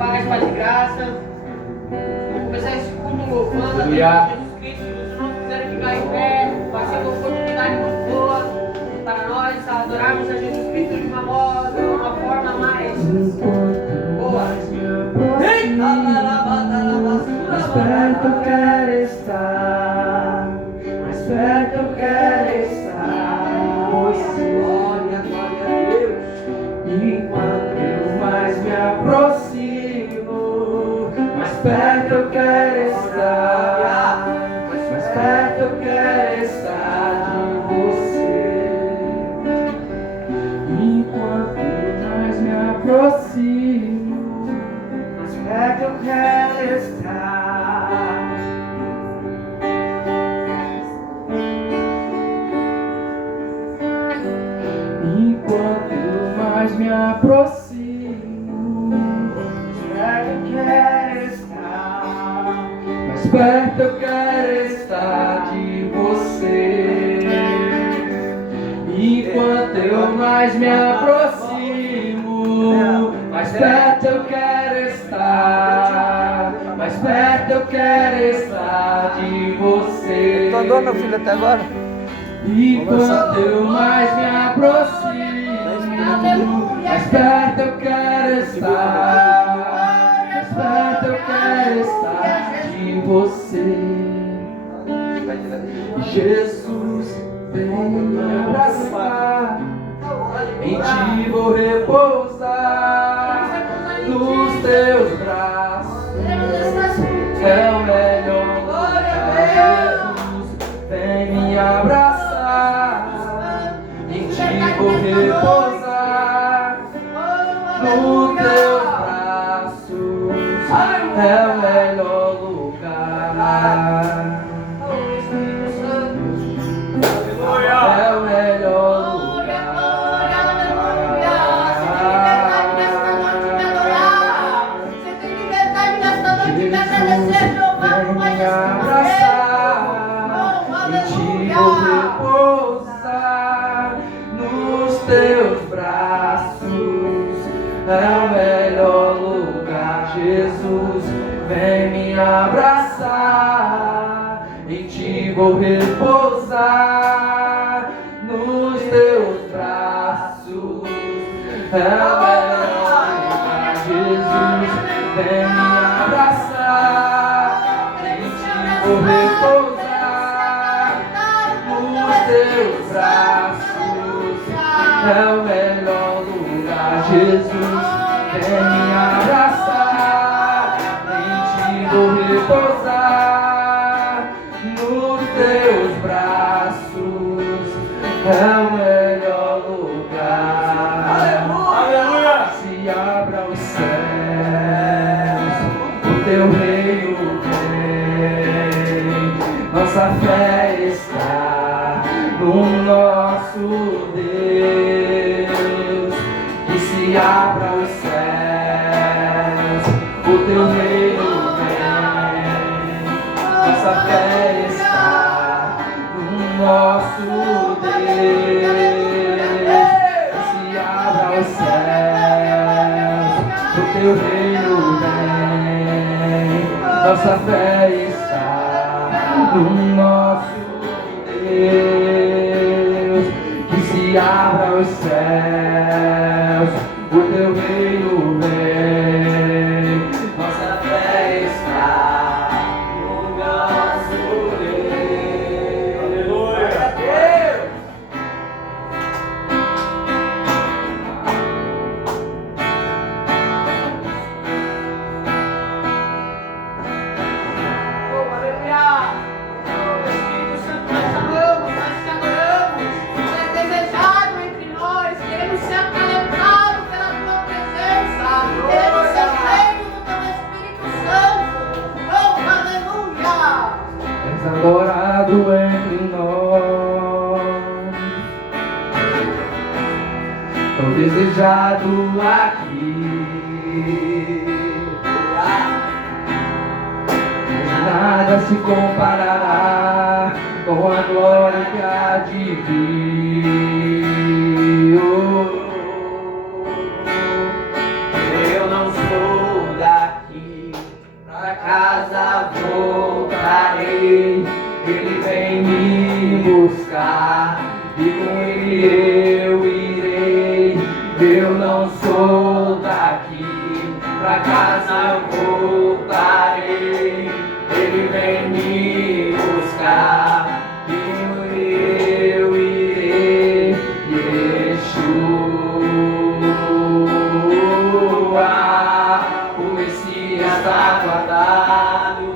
paz, paz e graça. Vamos começar esse culto louvando a Deus Jesus Cristo. Se os irmãos quiserem ficar em pé, vai ser uma oportunidade muito boa para nós adorarmos a Jesus Cristo de uma forma mais boa. Mais perto eu quero estar, mais perto eu quero estar. Glória, glória a Deus. Enquanto eu mais me aproximo, mais perto eu quero estar, mais perto eu quero estar de você. Enquanto eu mais me aproximo, mais perto eu quero estar. Enquanto eu mais me aproximo, mais perto eu quero estar. Mais perto eu quero estar de você. Enquanto eu mais me aproximo, mais perto eu quero estar. Mais perto eu quero estar de você. Tu andou, meu filho, até agora? Enquanto eu mais me aproximo, mais perto eu quero estar. Mais perto eu quero estar de você. Jesus, vem me abraçar. Em ti vou repousar nos teus braços. É o melhor lugar. Jesus, vem me abraçar. Em ti vou repousar nos teus braços. É o melhor lugar. É o melhor lugar. Jesus, vem me abraçar. Em ti vou repousar nos teus braços. É o melhor lugar. Jesus, vem me abraçar. Em ti vou repousar nos teus braços. É o melhor lugar. Jesus, vem me abraçar. Em ti vou repousar nos teus braços. É o melhor lugar. Aleluia! Se abra os céus, o teu reino vem. Nossa fé está no nosso Deus. Que se abra os céus, o teu reino vem. Nossa fé está no nosso Deus. Que se abra os céus, o teu reino vem. Nossa fé está no nosso Deus. Que se abra os céus, o teu reino vem. Nossa fé está no nosso Deus. Aleluia. Espírito Santo, nós te amamos, nós te adoramos. Tu és desejado entre nós. Queremos ser acalentados pela tua presença. Queremos ser cheios do teu Espírito Santo. Oh, aleluia! És adorado entre nós, tão desejado aqui. Nada se comparará com a glória que há de vir. Eu não sou da pra casa eu voltarei. Ele vem me buscar e eu irei. Yeshua, o Messias aguardado,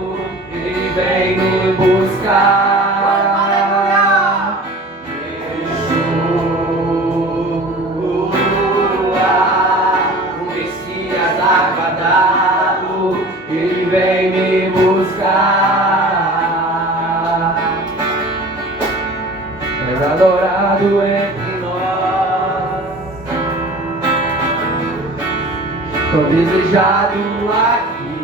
ele vem me buscar. Yeshua, o Messias aguardado, ele vem me buscar. És adorado entre nós, tão desejado aqui.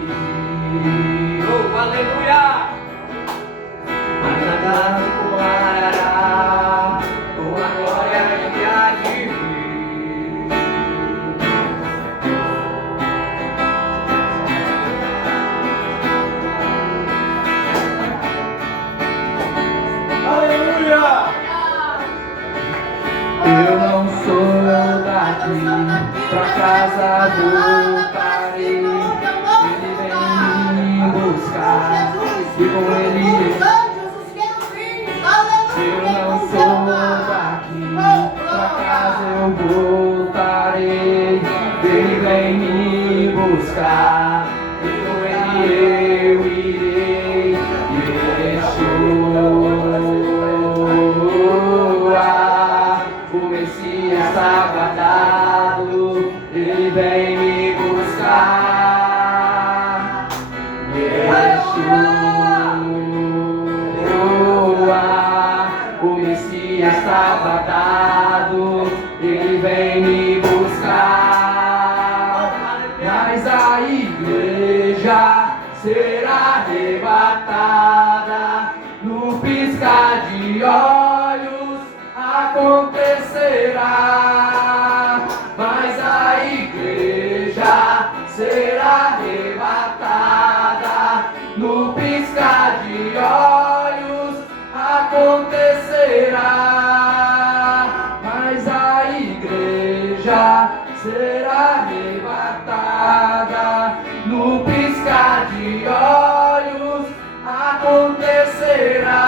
Oh, aleluia! Mas nada se comparará com a glória que há de vir. Aleluia! Eu não sou daqui, pra casa voltarei. Ele vem me buscar e com ele. Eu não sou daqui, pra casa eu voltarei. Ele vem me buscar e com ele eu irei. Yeshua, o Messias aguardado, ele vem me buscar. Yeshua, o Messias aguardado, ele vem me buscar. Mas a igreja será arrebatada no piscar de olhos, acontecerá. Mas a igreja será arrebatada no piscar de olhos, acontecerá. Mas a igreja será arrebatada no piscar de olhos, acontecerá.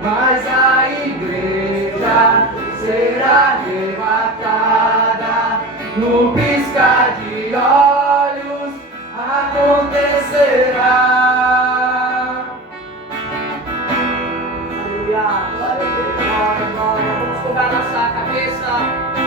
Mas a igreja será arrebatada no piscar de olhos, acontecerá. Vamos cobrar nossa cabeça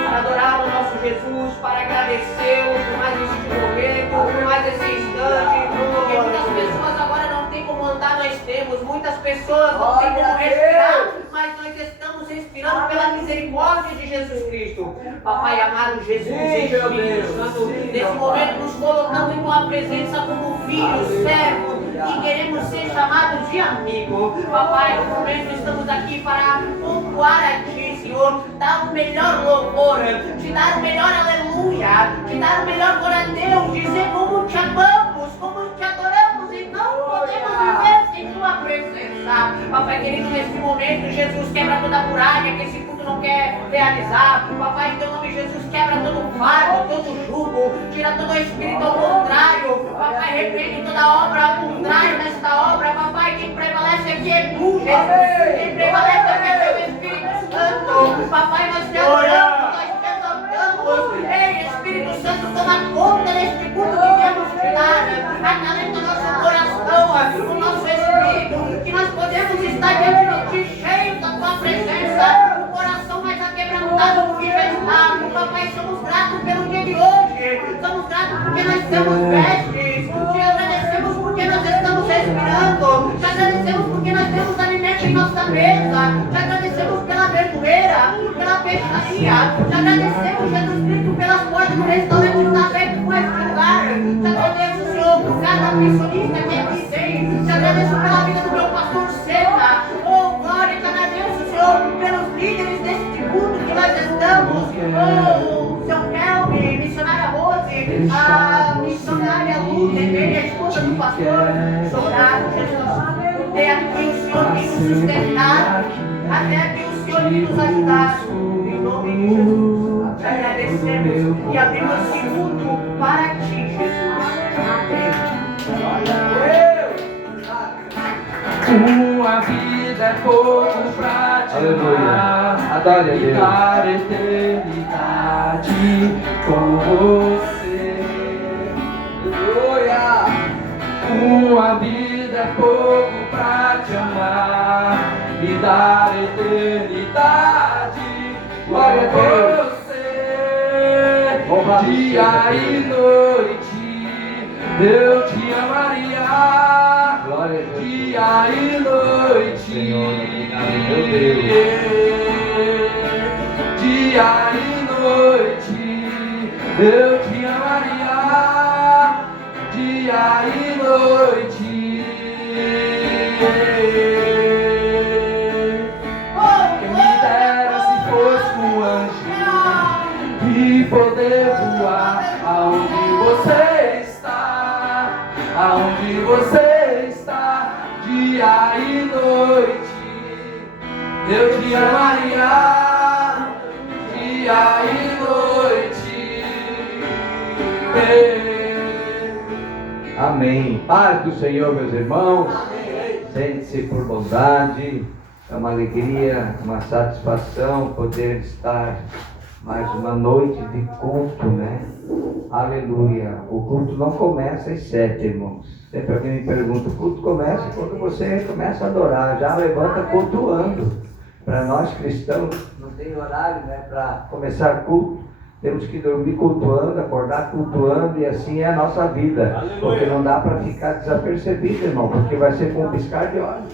para adorar o nosso Jesus, para agradecê-lo por mais esse momento, por mais esse instante, porque muitas pessoas agora não têm como andar, nós temos, muitas pessoas não têm como respirar, mas nós estamos respirando pela misericórdia de Jesus Cristo. Papai amado, Jesus e Espírito Santo, nesse momento nos colocamos em tua presença como filhos, servos, e queremos ser chamados de amigo. Papai, no momento estamos aqui para cultuar a Ti, Senhor, dar o melhor louvor, te dar o melhor aleluia, te dar o melhor glória a Deus, dizer como te amamos, como te adoramos e não podemos viver sem Tua presença. Papai querido, nesse momento, Jesus quebra toda a muralha que esse culto não quer realizar. Papai, em Teu nome, Jesus, quebra todo o fardo, todo o jugo, tira todo o espírito ao contrário. Papai, repreende toda obra ao contrário nesta obra. Papai, quem prevalece aqui é Tu, Jesus. Quem prevalece aqui é Teu Espírito Santo. Papai, nós te adoramos, nós te exaltamos. Ei, Espírito Santo, toma conta deste culto que viemos te dar. Acalenta o nosso coração, o nosso espírito, que nós podemos estar diante de Ti, cheios da Tua presença, o coração mais aquebrantado do que já está. Papai, somos gratos pelo dia de hoje, somos gratos porque nós temos vestes, te agradecemos porque nós estamos respirando, te agradecemos porque nós temos alimento em nossa mesa, te agradecemos pela verdureira, pela peixaria, te agradecemos, Jesus Cristo, pelas portas do restaurante que está aberto com este lugar, te agradeço, Senhor, por cada missionista que aqui tem, te agradeço pela vida do meu pastor Sena, oh glória, te agradeço, Senhor, pelos líderes deste culto que nós estamos, oh, seu Kelvin, missionária Rose, a missionária Lu, também a esposa do pastor, sou grato, Jesus, até aqui o Senhor tem nos sustentado, até aqui o Senhor tem nos ajudado, em nome de Jesus, te agradecemos e abrimos esse culto para Ti. fogo pra te amar. Adore a E Deus. dar eternidade com você. Aleluia! Uma vida é pouco pra te amar e dar eternidade. Glória a Deus. Você, Louvado dia seja e noite, eu te amaria. Glória a Deus. Dia e noite, Senhor, obrigado, meu Deus. dia e noite, eu te amaria. Dia e noite. Quem me dera se fosse um anjo e poder voar aonde você está, aonde você está, dia e noite, eu te amaria, dia e noite. Amém. Paz do Senhor, meus irmãos. Sente-se por bondade. É uma alegria, uma satisfação poder estar mais uma noite de culto, né? Aleluia. O culto não começa às 7, irmãos. Sempre alguém me pergunta, o culto começa quando você começa a adorar. Já levanta cultuando. Para nós cristãos, não tem horário, né? Para começar culto. Temos que dormir cultuando, acordar cultuando, e assim é a nossa vida. Aleluia. Porque não dá para ficar desapercebido, irmão, porque vai ser com um piscar de olhos.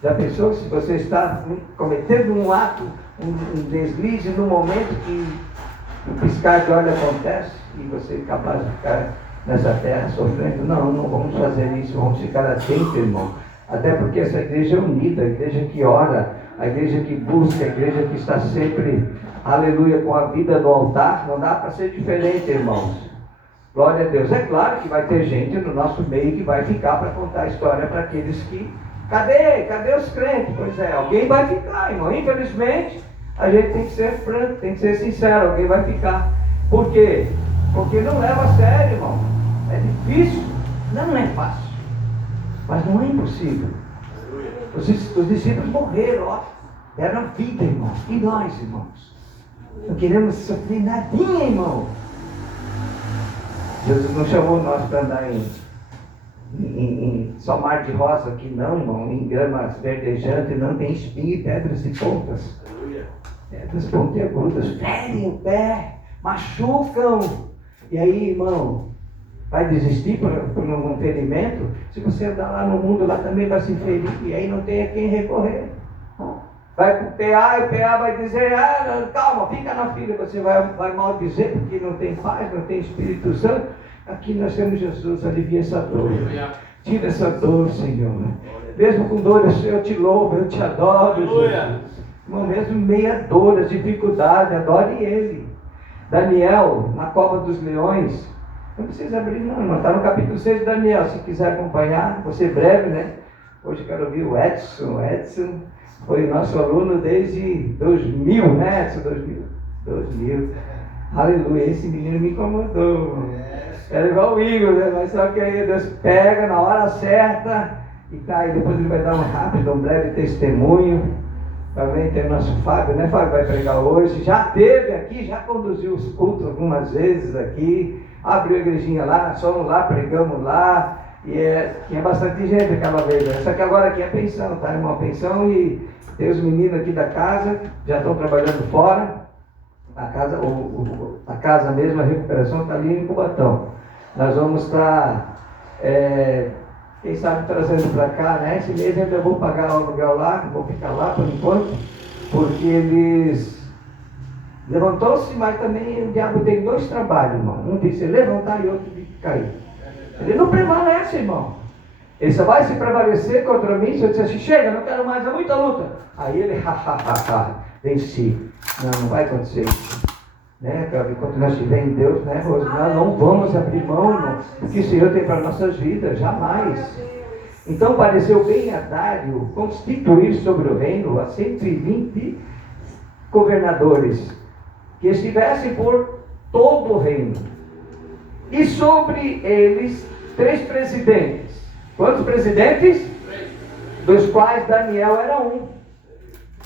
Já pensou se você está cometendo um ato, um deslize no momento que um piscar de olhos acontece e você é capaz de ficar nessa terra sofrendo? Não, não vamos fazer isso, vamos ficar atentos, irmão. Até porque essa igreja é unida, a igreja que ora, a igreja que busca, a igreja que está sempre, aleluia, com a vida no altar. Não dá para ser diferente, irmãos. Glória a Deus. É claro que vai ter gente no nosso meio que vai ficar para contar a história para aqueles que... Cadê os crentes? Pois é, alguém vai ficar, irmão. Infelizmente, a gente tem que ser franco, tem que ser sincero, alguém vai ficar. Por quê? Porque não leva a sério, irmão. É difícil, não é fácil, mas não é impossível. Os discípulos morreram, ó, deram a vida, irmão. E nós, irmãos? Não queremos sofrer nadinha, irmão. Jesus não chamou nós para andar em só mar de rosa aqui, não, irmão. Em gramas verdejantes, não, tem espinho e pedras e pontas. Pedras pontiagudas, ferem o pé, machucam. E aí, irmão, vai desistir por um ferimento? Se você andar lá no mundo, lá também vai se ferir, e aí não tem a quem recorrer. Vai para o PA, e o PA vai dizer, calma, fica na fila, você vai maldizer, porque não tem paz, não tem Espírito Santo. Aqui nós temos Jesus, alivia essa dor. Tira essa dor, Senhor. Mesmo com dor, eu te louvo, eu te adoro, Jesus. Irmão, mesmo meia dor, as dificuldades, adore Ele. Daniel, na cova dos leões, não precisa abrir não, está no capítulo 6 de Daniel, se quiser acompanhar, vou ser breve, né? Hoje eu quero ouvir o Edson foi nosso aluno desde 2000, né, Edson? 2000. Aleluia, esse menino me incomodou. Era igual o Igor, né? Mas só que aí Deus pega na hora certa e tá aí. Depois ele vai dar um breve testemunho. Também tem o nosso Fábio, né? Fábio vai pregar hoje. Já teve aqui, já conduziu os cultos algumas vezes aqui. Abriu a igrejinha lá, nós fomos lá, pregamos lá. E tinha bastante gente aquela vez, né? Só que agora aqui é pensão, tá? É uma pensão e tem os meninos aqui da casa, já estão trabalhando fora. A casa mesmo, a recuperação está ali em Cubatão. Nós vamos estar, quem sabe, trazendo para cá, né? Esse mês ainda vou pagar o aluguel lá, vou ficar lá por enquanto, porque eles levantou-se, mas também o diabo tem dois trabalhos, irmão. Um de se levantar e outro de cair. Ele não prevalece, irmão. Ele só vai se prevalecer contra mim se eu disser assim, chega, não quero mais, é muita luta. Aí ele, venci. Não vai acontecer isso. Né? Quando nós estivermos em Deus, né, nós não vamos abrir mão, irmão, porque o Senhor tem para nossas vidas, jamais. Então pareceu bem a Dário constituir sobre o reino a 120 governadores que estivessem por todo o reino, e sobre eles 3 presidentes. Quantos presidentes? dos quais Daniel era um,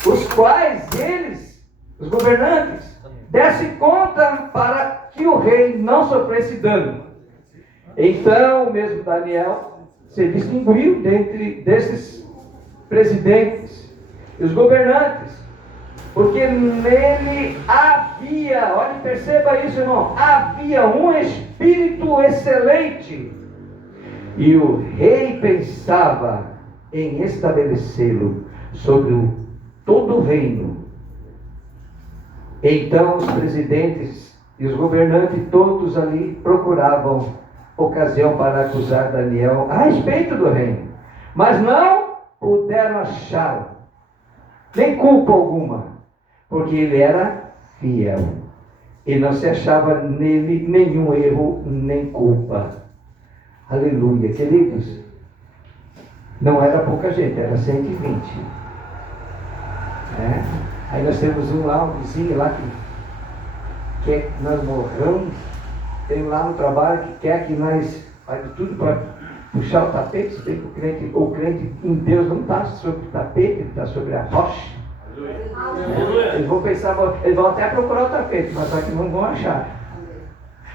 os quais eles, os governantes, dessem conta para que o rei não sofresse dano. Então o mesmo Daniel se distinguiu dentre desses presidentes e os governantes, porque nele havia, olha, perceba isso, irmão, havia um espírito excelente, e o rei pensava em estabelecê-lo sobre todo o reino. Então os presidentes e os governantes todos ali procuravam ocasião para acusar Daniel a respeito do reino, mas não puderam achar nem culpa alguma, porque ele era fiel e não se achava nele nenhum erro nem culpa. Aleluia, queridos. Não era pouca gente, era 120. Aí nós temos um vizinho lá que quer que nós morramos. Tem lá no trabalho que quer que nós faz tudo para puxar o tapete. Se bem que o crente em Deus não está sobre o tapete, ele está sobre a rocha. Eles vão pensar, eles vão até procurar o tapete, mas só que não vão achar.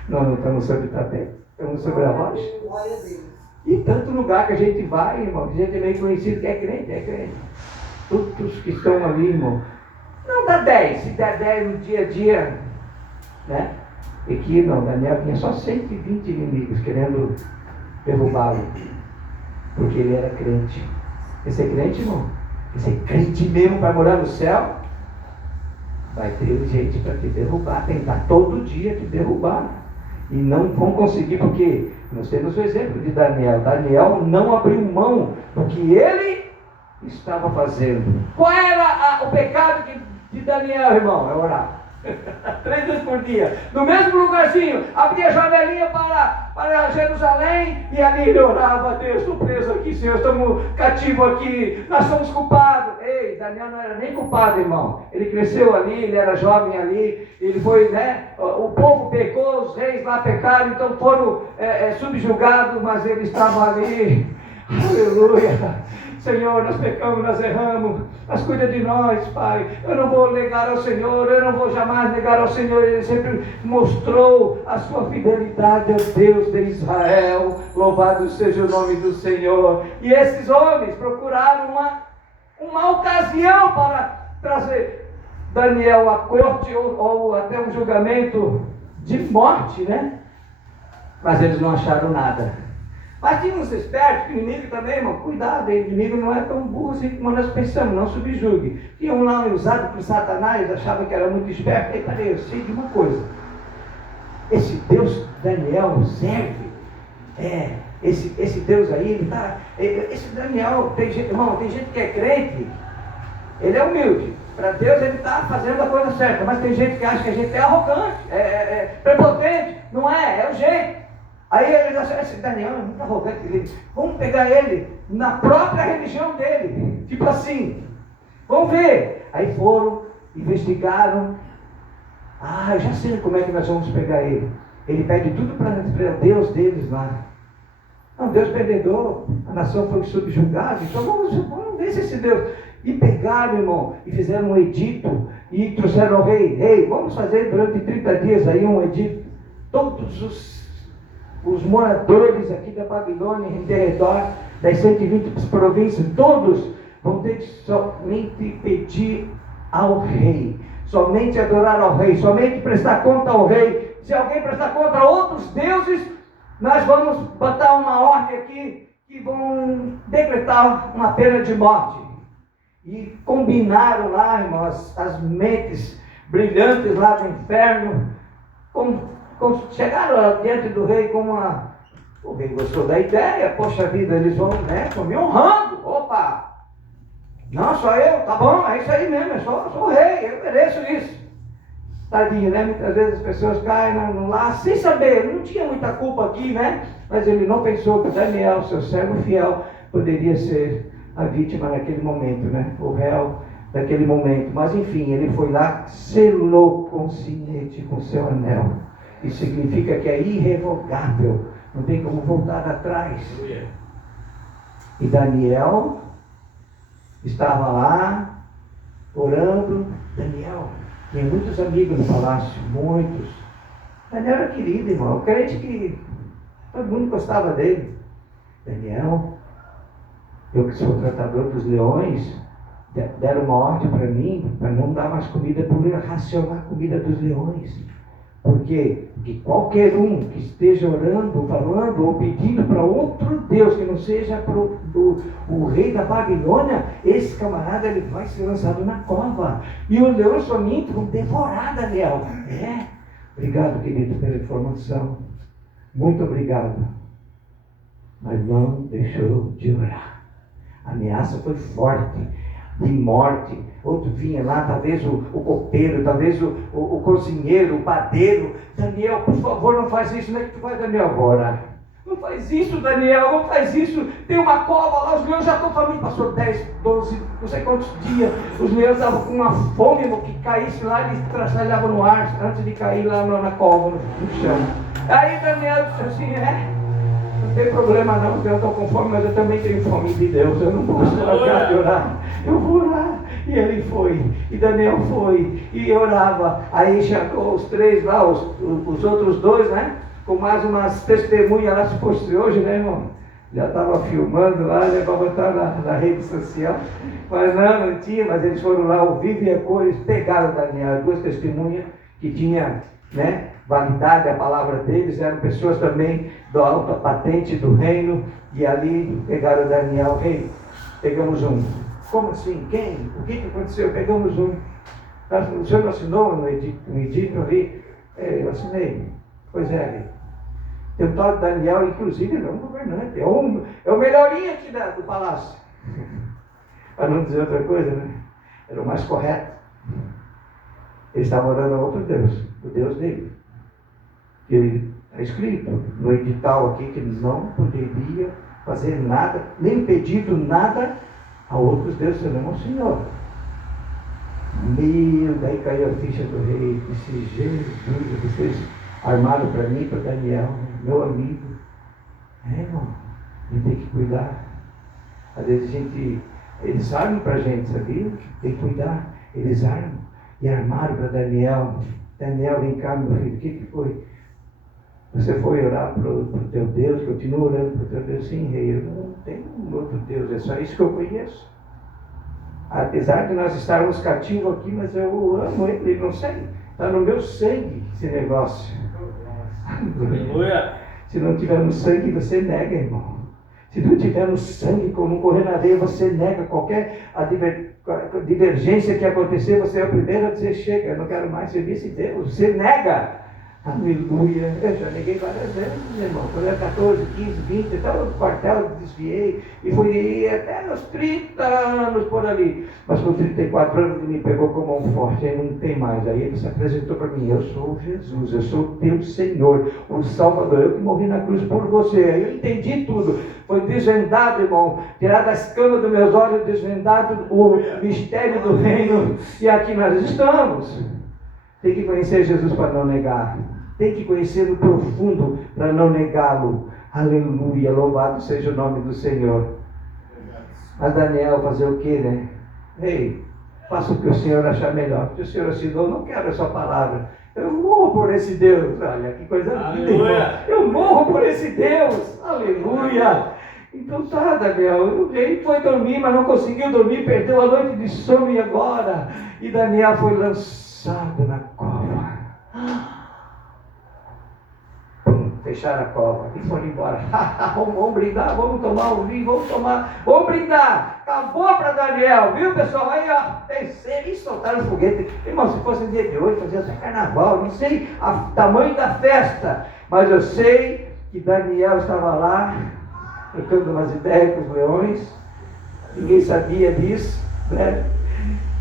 Nós não estamos sobre o tapete, estamos sobre a rocha. E tanto lugar que a gente vai, irmão, que a gente é meio conhecido que é crente. Todos que estão ali, irmão, não dá 10, se der 10 no dia a dia, né? E que, não, Daniel tinha só 120 inimigos querendo derrubá-lo, porque ele era crente. Esse é crente, irmão? Esse é crente mesmo para morar no céu? Vai ter gente para te derrubar, tentar todo dia te derrubar. E não vão conseguir, porque nós temos o exemplo de Daniel. Daniel não abriu mão do que ele estava fazendo. Qual era o pecado de Daniel, irmão? É orar. 3 vezes por dia, no mesmo lugarzinho, abria a janelinha para Jerusalém, e ali ele orava: Deus, estou preso aqui, Senhor, estamos cativos aqui, nós somos culpados. Ei, Daniel não era nem culpado, irmão. Ele cresceu ali, ele era jovem ali, ele foi, né? O povo pecou, os reis lá pecaram, então foram subjugados, mas ele estava ali. Aleluia. Senhor, nós pecamos, nós erramos, mas cuida de nós, Pai. Eu não vou negar ao Senhor, eu não vou jamais negar ao Senhor. Ele sempre mostrou a sua fidelidade ao Deus de Israel. Louvado seja o nome do Senhor. E esses homens procuraram uma ocasião para trazer Daniel à corte, ou até um julgamento de morte, né? Mas eles não acharam nada. Mas tinha uns espertos, que o inimigo também, irmão, cuidado, o inimigo não é tão burro assim como nós pensamos, não subjugue. Tinha um lá usado por Satanás, achava que era muito esperto. Ei, peraí, eu sei de uma coisa. Esse Deus Daniel serve, esse Deus aí, ele tá, esse Daniel, tem gente, irmão, tem gente que é crente, ele é humilde. Para Deus ele está fazendo a coisa certa, mas tem gente que acha que a gente é arrogante, prepotente. Não é o jeito. Aí eles acharam: esse Daniel é muito arrogante, vamos pegar ele na própria religião dele, tipo assim, vamos ver. Aí foram, investigaram. Eu já sei como é que nós vamos pegar ele. Ele pede tudo para Deus deles lá. Não, Deus perdedor, a nação foi subjugada, então vamos ver se esse Deus. E pegaram, irmão, e fizeram um edito, e trouxeram ao rei: vamos fazer durante 30 dias aí um edito. Todos os moradores aqui da Babilônia, em derredor das 120 províncias, todos vão ter que somente pedir ao rei, somente adorar ao rei, somente prestar conta ao rei. Se alguém prestar conta a outros deuses, nós vamos botar uma ordem aqui que vão decretar uma pena de morte. E combinaram lá, irmãos, as mentes brilhantes lá do inferno, chegaram lá diante do rei com o rei gostou da ideia. Poxa vida, eles vão, né, estão me honrando. Opa, não, só eu, tá bom, é isso aí mesmo, eu sou o rei, eu mereço isso. Tadinho, né, muitas vezes as pessoas caem lá sem saber, não tinha muita culpa aqui, né, mas ele não pensou que Daniel, seu servo fiel, poderia ser a vítima naquele momento, né, o réu daquele momento. Mas enfim, ele foi lá, selou com sinete, com seu anel. Isso significa que é irrevogável, não tem como voltar atrás. E Daniel estava lá, orando. Daniel, tinha muitos amigos no palácio, muitos. Daniel era querido, irmão, crente que todo mundo gostava dele. Daniel, eu que sou tratador dos leões, deram uma ordem para mim, para não dar mais comida, por racionar a comida dos leões. Por quê? Porque qualquer um que esteja orando, falando ou pedindo para outro Deus, que não seja para o rei da Babilônia, esse camarada ele vai ser lançado na cova. E os leões somente vão devorar Daniel. Obrigado, querido, pela informação. Muito obrigado. Mas não deixou de orar. A ameaça foi forte, de morte. Outro vinha lá, talvez o copeiro, talvez o cozinheiro, o padeiro. Daniel, por favor, não faz isso. Não é que tu vai, Daniel? Vou orar. Não faz isso, Daniel, não faz isso. Tem uma cova lá, os leões já estão famintos. Passou 10, 12, não sei quantos dias. Os leões estavam com uma fome, que caísse lá, eles traçalhavam no ar antes de cair lá na cova, no chão. Aí Daniel disse assim, não tem problema não, eu estou com fome, mas eu também tenho fome de Deus. Eu não posso largar de orar. Eu vou orar. E ele foi, e Daniel foi, e orava. Aí chegou os três lá, os outros dois, né? Com mais umas testemunhas lá, se fosse hoje, né, irmão? Já estava filmando lá, né, para botar na rede social. Mas não tinha, mas eles foram lá ao vivo e a cores, pegaram Daniel, duas testemunhas que tinha, né, validade a palavra deles, eram pessoas também da alta patente do reino, e ali pegaram Daniel. Ei, pegamos um. Como assim? Quem? O que aconteceu? Pegamos um. O senhor não assinou no edito ali? Eu assinei. Pois é. Tem o tal de Daniel, inclusive, ele é um governante. É o melhorinho aqui do palácio. Para não dizer outra coisa, né? Era o mais correto. Ele estava orando a outro Deus, o Deus dele. E está escrito no edital aqui que ele não poderia fazer nada, nem pedido nada a outros deuses, senão ao Senhor. Daí caiu a ficha do rei. Disse, Jesus, vocês armaram para mim, para Daniel, meu amigo. Irmão, a gente tem que cuidar. Às vezes eles armam para a gente, sabia? Tem que cuidar. Eles armam. E armaram para Daniel. Daniel, vem cá, meu filho, o que foi? Você foi orar para o teu Deus? Continua orando para o teu Deus? Sim, rei, eu não tenho um outro Deus, é só isso que eu conheço. Apesar de nós estarmos cativos aqui, mas eu amo ele, não sei, está no meu sangue esse negócio. Aleluia. Se não tiver no sangue, você nega, irmão. Se não tiver no sangue, como correr na areia, você nega qualquer divergência que acontecer, você é o primeiro a dizer, chega, eu não quero mais servir esse Deus. Você nega. Aleluia. Eu já neguei várias vezes, irmão. Quando eu era 14, 15, 20, estava no quartel, desviei. E fui até uns 30 anos por ali. Mas com 34 anos ele me pegou com a mão forte. Aí não tem mais. Aí ele se apresentou para mim. Eu sou Jesus, eu sou teu Senhor, o Salvador. Eu que morri na cruz por você. Aí eu entendi tudo. Foi desvendado, irmão. Tirado as camas dos meus olhos, desvendado o mistério do reino. E aqui nós estamos. Tem que conhecer Jesus para não negar. Tem que conhecer no profundo para não negá-lo. Aleluia, louvado seja o nome do Senhor. Mas Daniel fazer o que, né? Ei, faça o que o Senhor achar melhor. Se o Senhor assinou, eu não quero a sua palavra. Eu morro por esse Deus. Olha, que coisa linda. Eu morro por esse Deus. Aleluia. Então tá, Daniel, o rei foi dormir, mas não conseguiu dormir, perdeu a noite de sono e agora? E Daniel foi lançado na cova. Fecharam a cova e foram embora. Vamos brindar, vamos tomar um vinho, vamos brindar. Acabou para Daniel, viu, pessoal? Aí, ó, desceram e soltaram os foguetes. Irmão, se fosse um dia de hoje, fazia até carnaval, não sei o tamanho da festa, mas eu sei que Daniel estava lá, trocando umas ideias com os leões. Ninguém sabia disso, né?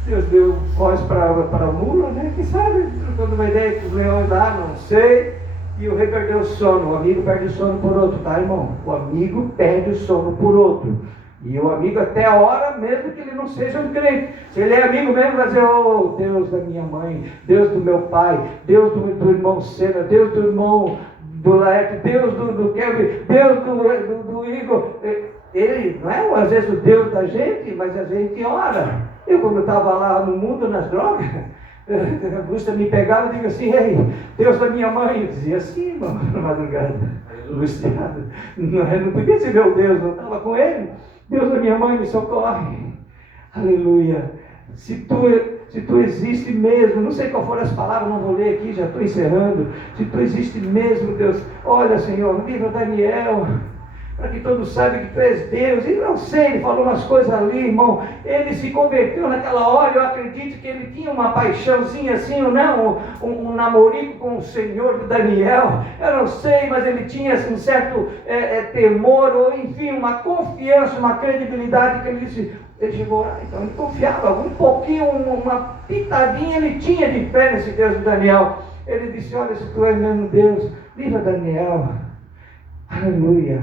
Deus deu voz para a mula, né? Quem sabe, trocando uma ideia com os leões lá, não sei. E o rei perdeu o sono. O amigo perde o sono por outro, tá, irmão? O amigo perde o sono por outro. E o amigo até a hora, mesmo que ele não seja um crente. Se ele é amigo mesmo, vai dizer, oh, Deus da minha mãe, Deus do meu pai, Deus do irmão Sena, Deus do irmão do Laerte, Deus do Kevin, Deus do Igor. Ele não é às vezes o Deus da gente, mas a gente ora. Eu, quando estava lá no mundo, nas drogas, a Augusta me pegava e dizia assim: ei, Deus da minha mãe. Eu dizia assim, irmão, na madrugada, angustiado. Não podia ser meu Deus, não estava com ele. Deus da minha mãe, me socorre. Aleluia. Se tu existe mesmo, não sei qual foram as palavras, não vou ler aqui, já estou encerrando. Se tu existe mesmo, Deus, olha, Senhor, livra Daniel, para que todos saibam que tu és Deus. E não sei, ele falou umas coisas ali, irmão. Ele se converteu naquela hora. Eu acredito que ele tinha uma paixãozinha assim, não, um namorico com o Senhor de Daniel. Eu não sei, mas ele tinha um certo temor, ou enfim, uma confiança, uma credibilidade, que ele disse. Ele chegou lá, então ele confiava, um pouquinho, uma pitadinha ele tinha de fé nesse Deus de Daniel. Ele disse: olha, se tu és mesmo Deus, livra Daniel. Aleluia.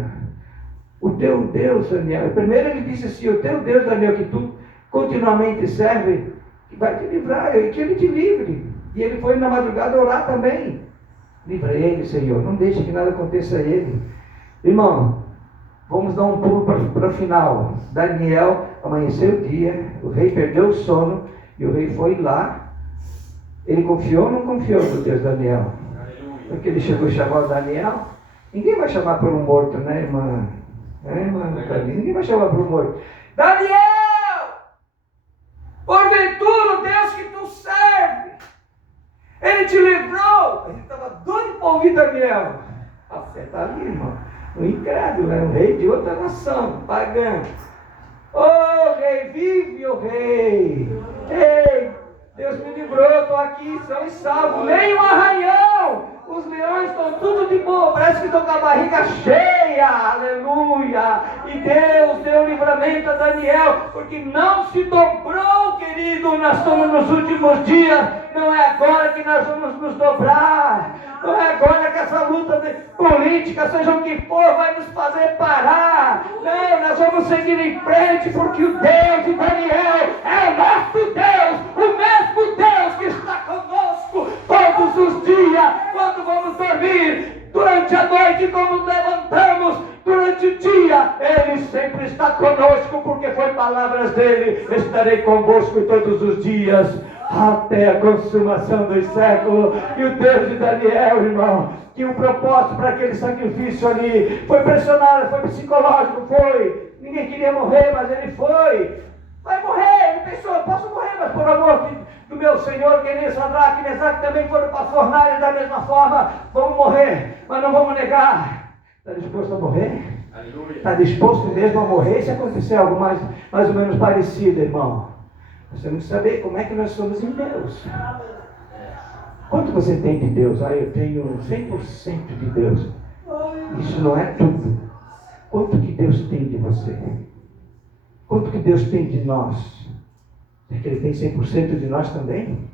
O teu Deus, Daniel. Primeiro ele disse assim: o teu Deus, Daniel, que tu continuamente serve, que vai te livrar, que ele te livre. E ele foi na madrugada orar também. Livra ele, Senhor, não deixe que nada aconteça a ele. Irmão, vamos dar um pulo para o final. Daniel, amanheceu o dia, o rei perdeu o sono, e o rei foi lá. Ele confiou ou não confiou no Deus Daniel? Porque ele chegou e chamou Daniel. Ninguém vai chamar por um morto, né, irmã? Ninguém vai chamar por um morto. Daniel! Porventura o Deus que tu serve, ele te livrou. Ele estava doido para ouvir Daniel. A fé está ali, irmão. Um incrédulo, né? Um rei de outra nação, pagão. Oh, rei, vive, o rei. Ei, Deus me livrou, estou aqui, são e salvo. Nem um arranhão. Os leões estão tudo de boa, parece que estão com a barriga cheia, aleluia. E Deus deu livramento a Daniel, porque não se dobrou, querido. Nós estamos nos últimos dias, não é agora que nós vamos nos dobrar. Não é agora que essa luta política, seja o que for, vai nos fazer parar. Não, nós vamos seguir em frente, porque o Deus de Daniel é o nosso Deus, o mesmo Deus que está conosco todos os dias, quando vamos dormir, durante a noite, quando levantamos, durante o dia, Ele sempre está conosco, porque foi palavras dele: estarei convosco todos os dias, até a consumação dos séculos. E o Deus de Daniel, irmão, que o propósito para aquele sacrifício ali foi pressionado, foi psicológico, foi. Ninguém queria morrer, mas ele foi. Vai morrer, ele pensou: eu posso morrer, mas por amor do meu Senhor, que nem Sadraque e Mesaque também foram para a fornalha da mesma forma. Vamos morrer, mas não vamos negar. Está disposto a morrer? Está disposto mesmo a morrer se acontecer algo mais ou menos parecido, irmão? Nós temos que saber como é que nós somos em Deus. Quanto você tem de Deus? Eu tenho 100% de Deus. Isso não é tudo. Quanto que Deus tem de você? Quanto que Deus tem de nós? É que Ele tem 100% de nós também?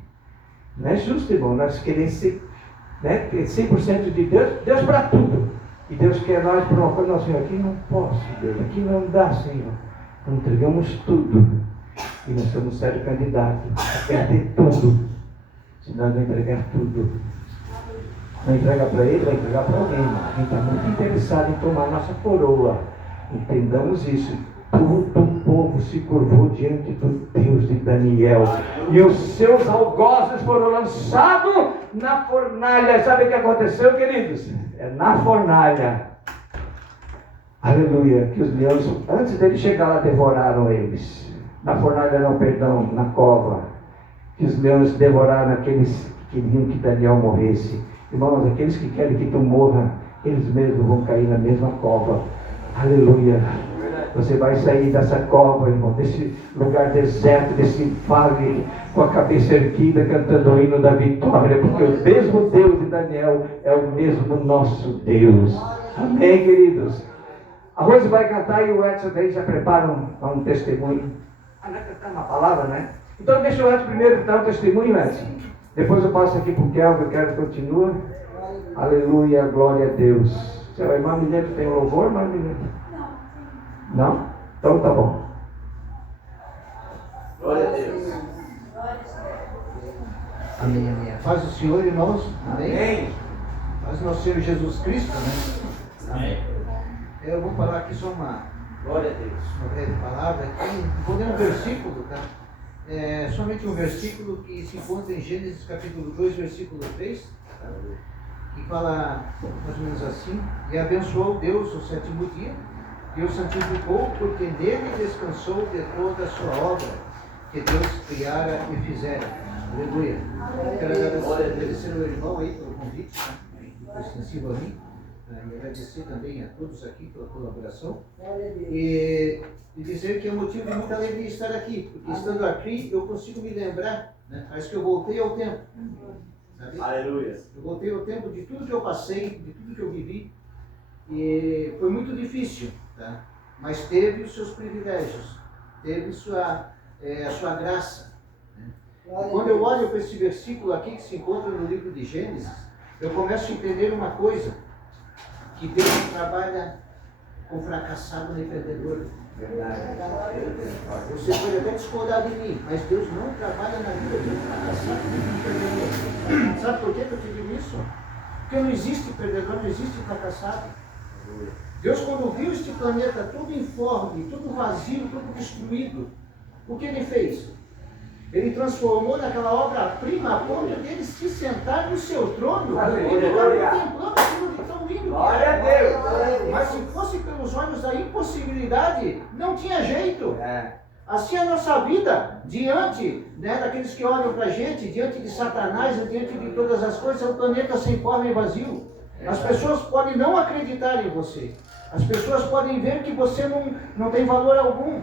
Não é justo, irmão. Nós queremos ser, né, 100% de Deus. Deus para tudo. E Deus quer nós para uma coisa. Não, Senhor, aqui não posso, Deus. Aqui não dá, Senhor. Não entregamos tudo. E nós somos sérios candidatos a perder tudo, se nós não entregar tudo. Não entregar para ele, vai entregar para alguém. Quem está muito interessado em tomar nossa coroa. Entendamos isso. Todo o povo se curvou diante do Deus de Daniel. E os seus algozes foram lançados na fornalha. Sabe o que aconteceu, queridos? É na fornalha. Aleluia. Que os leões, antes dele chegar lá, devoraram eles. Na fornalha não, perdão, na cova. Que os leões devoraram aqueles que queriam que Daniel morresse. Irmãos, aqueles que querem que tu morra, eles mesmos vão cair na mesma cova. Aleluia. Você vai sair dessa cova, irmão, desse lugar deserto, desse vale, com a cabeça erguida, cantando o hino da vitória, porque o mesmo Deus de Daniel é o mesmo nosso Deus. Amém, queridos? A Rose vai cantar e o Edson daí já prepara um testemunho. Vai cantar uma palavra, né? Então deixa o Edson primeiro dar um testemunho, Edson. Depois eu passo aqui para o Kelvin, eu quero que continue. Aleluia, glória a Deus. Seu irmão Mineiro tem louvor, irmão Mineiro? Não? Então tá bom. Glória a Deus. Amém, amém. Faz o Senhor, irmãos. Amém. Mas nosso Senhor Jesus Cristo, né? Amém. Eu vou falar aqui só uma breve palavra aqui. Vou ler um versículo, tá? Somente um versículo que se encontra em Gênesis capítulo 2, versículo 3, tá? Que fala mais ou menos assim: e abençoou Deus o sétimo dia, e o santificou, porque nele descansou de toda a sua obra que Deus criara e fizera. Aleluia. Quero agradecer ao irmão aí pelo convite, tá? Extensivo a mim, e agradecer também a todos aqui pela colaboração, e dizer que é motivo de muita alegria estar aqui, porque estando aqui eu consigo me lembrar, né? Parece que eu voltei ao tempo, sabe? Aleluia. Eu voltei ao tempo de tudo que eu passei, de tudo que eu vivi, e foi muito difícil, tá? Mas teve os seus privilégios, teve a sua graça, né? E quando eu olho para esse versículo aqui que se encontra no livro de Gênesis, eu começo a entender uma coisa, que Deus trabalha com fracassado nem perdedor. Verdade. Você pode até discordar de mim, mas Deus não trabalha na vida de um fracassado nem perdedor. Sabe por que eu te digo isso? Porque não existe perdedor, não existe fracassado. Deus, quando viu este planeta todo informe, tudo vazio, tudo destruído, o que Ele fez? Ele transformou naquela obra-prima a ponto de Ele se sentar no seu trono e ficar contemplando aquilo de tão lindo. Glória a Deus! Mas se fosse pelos olhos da impossibilidade, não tinha jeito. Assim a nossa vida, diante, né, daqueles que olham para a gente, diante de Satanás, diante de todas as coisas, é um planeta sem forma e vazio. As pessoas podem não acreditar em você. As pessoas podem ver que você não tem valor algum.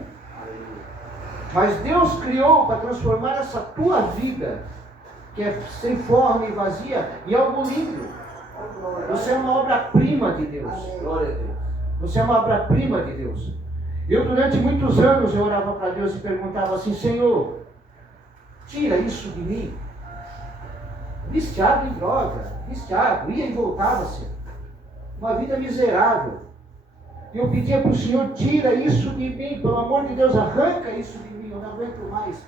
Mas Deus criou para transformar essa tua vida, que é sem forma e vazia, em algo lindo. Você é uma obra-prima de Deus. Glória a Deus. Você é uma obra-prima de Deus. Eu, durante muitos anos, eu orava para Deus e perguntava assim: Senhor, tira isso de mim. Viciado em droga, viciado, ia e voltava-se. Uma vida miserável. E eu pedia para o Senhor: tira isso de mim, pelo amor de Deus, arranca isso de mim, eu não aguento mais.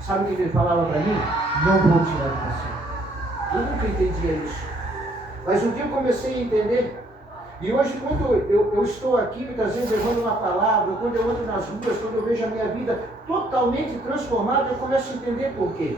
Sabe o que Ele falava para mim? Não vou tirar de você. Eu nunca entendia isso. Mas um dia eu comecei a entender. E hoje, quando eu estou aqui, muitas vezes levando uma palavra, quando eu ando nas ruas, quando eu vejo a minha vida totalmente transformada, eu começo a entender por quê.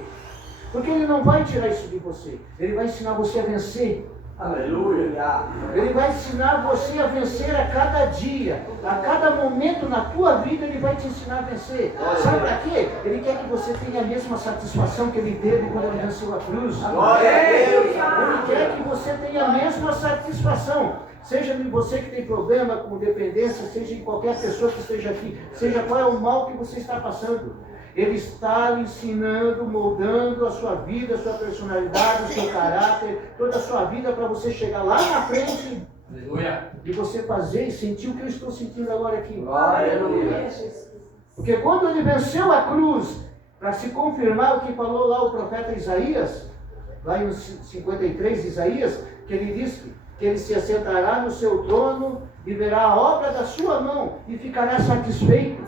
Porque Ele não vai tirar isso de você. Ele vai ensinar você a vencer. Aleluia! Ele vai ensinar você a vencer a cada dia, a cada momento na tua vida. Ele vai te ensinar a vencer. Sabe para quê? Ele quer que você tenha a mesma satisfação que Ele teve quando Ele venceu a cruz. Ele quer que você tenha a mesma satisfação. Seja em você que tem problema com dependência, seja em qualquer pessoa que esteja aqui, seja qual é o mal que você está passando. Ele está lhe ensinando, moldando a sua vida, a sua personalidade, o seu caráter, toda a sua vida, para você chegar lá na frente. Aleluia. E você fazer e sentir o que eu estou sentindo agora aqui. Aleluia. Porque quando Ele venceu a cruz, para se confirmar o que falou lá o profeta Isaías, lá em 53 de Isaías, que ele disse que Ele se assentará no seu trono e verá a obra da sua mão e ficará satisfeito.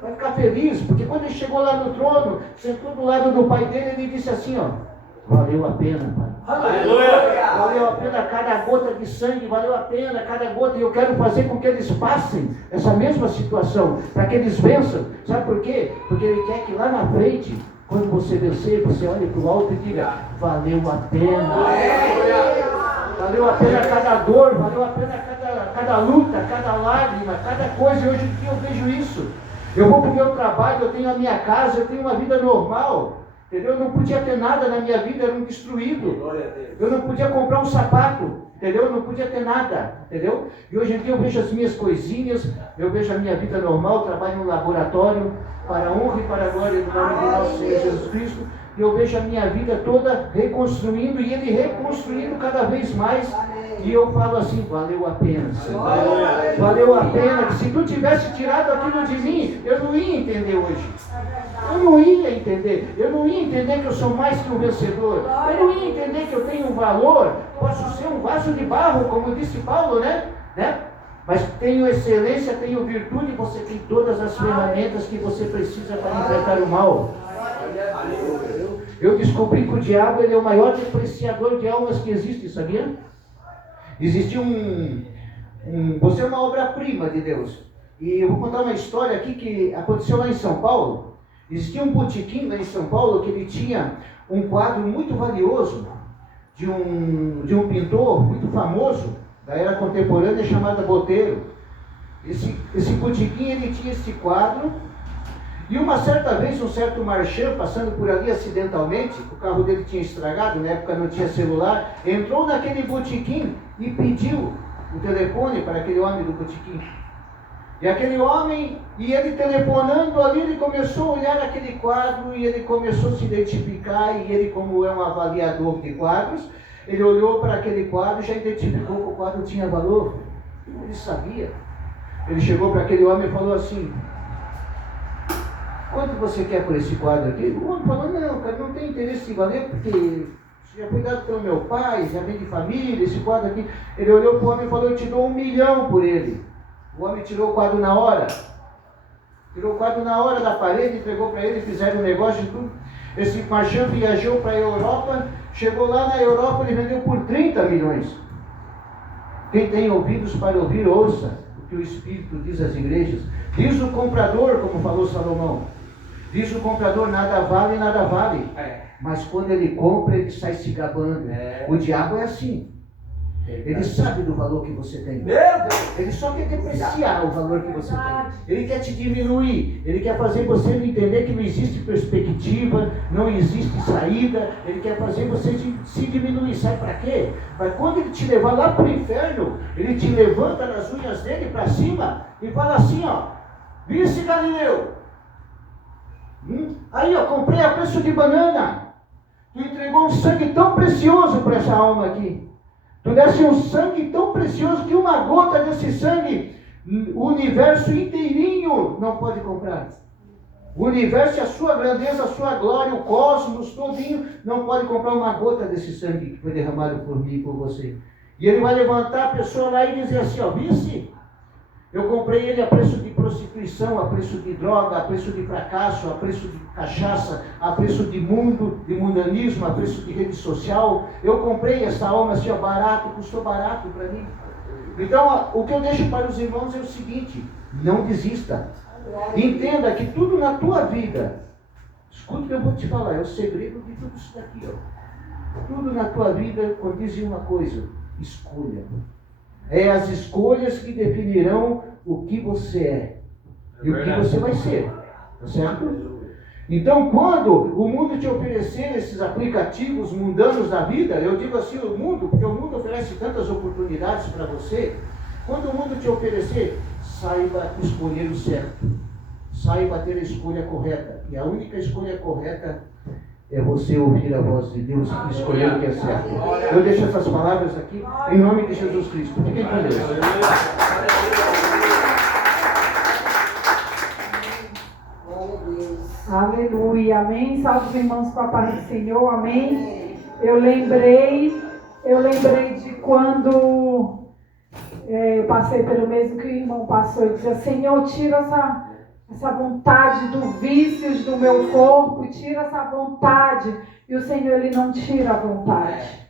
Vai ficar feliz, porque quando Ele chegou lá no trono, sentou do lado do Pai dele, Ele disse assim, ó: valeu a pena, Pai. Aleluia! Valeu a pena cada gota de sangue, valeu a pena cada gota, e eu quero fazer com que eles passem essa mesma situação, para que eles vençam. Sabe por quê? Porque Ele quer que lá na frente, quando você vencer, você olhe para o alto e diga: valeu a pena. Valeu a pena cada dor, valeu a pena cada luta, cada lágrima, cada coisa. E hoje em dia eu vejo isso. Eu vou para o meu trabalho, eu tenho a minha casa, eu tenho uma vida normal. Entendeu? Eu não podia ter nada na minha vida, era um destruído. Eu não podia comprar um sapato, entendeu? Eu não podia ter nada, entendeu? E hoje em dia eu vejo as minhas coisinhas, eu vejo a minha vida normal, trabalho no laboratório, para a honra e para a glória do nome de nosso Senhor Jesus Cristo. E eu vejo a minha vida toda reconstruindo e Ele reconstruindo cada vez mais. E eu falo assim: valeu a pena, Senhor. Valeu a pena, que se Tu tivesse tirado aquilo de mim, eu não ia entender hoje. Eu não ia entender. Eu não ia entender que eu sou mais que um vencedor. Eu não ia entender que eu tenho um valor. Posso ser um vaso de barro, como disse Paulo, né? Mas tenho excelência, tenho virtude, você tem todas as ferramentas que você precisa para enfrentar o mal. Eu descobri que o diabo, ele é o maior depreciador de almas que existe, sabia? Existia você é uma obra-prima de Deus. E eu vou contar uma história aqui que aconteceu lá em São Paulo. Existia um botequim lá em São Paulo que ele tinha um quadro muito valioso de um pintor muito famoso da era contemporânea chamado Botelho. Esse botequim, ele tinha esse quadro. E uma certa vez, um certo marchand, passando por ali acidentalmente, o carro dele tinha estragado, na época não tinha celular, entrou naquele botequim e pediu o telefone para aquele homem do botequim. E aquele homem, e ele telefonando ali, ele começou a olhar aquele quadro e ele começou a se identificar, e ele, como é um avaliador de quadros, ele olhou para aquele quadro e já identificou que o quadro tinha valor. Ele sabia. Ele chegou para aquele homem e falou assim: quanto você quer por esse quadro aqui? O homem falou: não, cara, não tem interesse em valer, porque já foi dado pelo meu pai, já vem de família, esse quadro aqui. Ele olhou para o homem e falou: eu te dou 1 milhão por ele. O homem tirou o quadro na hora. Tirou o quadro na hora da parede, entregou para ele, fizeram um negócio e tudo. Esse marchand viajou para a Europa, chegou lá na Europa, ele vendeu por 30 milhões. Quem tem ouvidos para ouvir, ouça o que o Espírito diz às igrejas. Diz o comprador, como falou Salomão. Diz o comprador: nada vale, nada vale. Mas quando ele compra, ele sai se gabando. O diabo é assim. Ele sabe do valor que você tem. Ele só quer depreciar o valor que você tem. Ele quer te diminuir. Ele quer fazer você entender que não existe perspectiva, não existe saída. Ele quer fazer você se diminuir. Sabe para quê? Para quando ele te levar lá para o inferno, ele te levanta nas unhas dele para cima e fala assim: ó, vice Galileu, aí ó, comprei a preço de banana. Tu entregou um sangue tão precioso para essa alma aqui. Tu desse um sangue tão precioso que uma gota desse sangue, o universo inteirinho não pode comprar. O universo, a sua grandeza, a sua glória, o cosmos todinho, não pode comprar uma gota desse sangue que foi derramado por mim e por você. E ele vai levantar a pessoa lá e dizer assim: ó, vice, eu comprei ele a preço de prostituição, a preço de droga, a preço de fracasso, a preço de cachaça, a preço de mundo, de mundanismo, a preço de rede social. Eu comprei essa alma assim, ó, barato, custou barato para mim. Então, o que eu deixo para os irmãos é o seguinte: não desista. Entenda que tudo na tua vida, escuta o que eu vou te falar, é o segredo de tudo isso daqui, ó. Tudo na tua vida condiz uma coisa: escolha. É as escolhas que definirão o que você é e o que você vai ser, tá certo? Então, quando o mundo te oferecer esses aplicativos mundanos da vida, eu digo assim o mundo, porque o mundo oferece tantas oportunidades para você. Quando o mundo te oferecer, saiba escolher o certo, saiba ter a escolha correta, e a única escolha correta é você ouvir a voz de Deus e escolher o que é certo. Eu deixo essas palavras aqui em nome de Jesus Cristo. Fiquem com Deus. Aleluia, amém. Salve os irmãos com a paz do Senhor, amém. Eu lembrei de quando eu passei pelo mesmo que o irmão passou. Eu dizia: Senhor, tira essa vontade do vícios do meu corpo, tira essa vontade. E o Senhor, Ele não tira a vontade.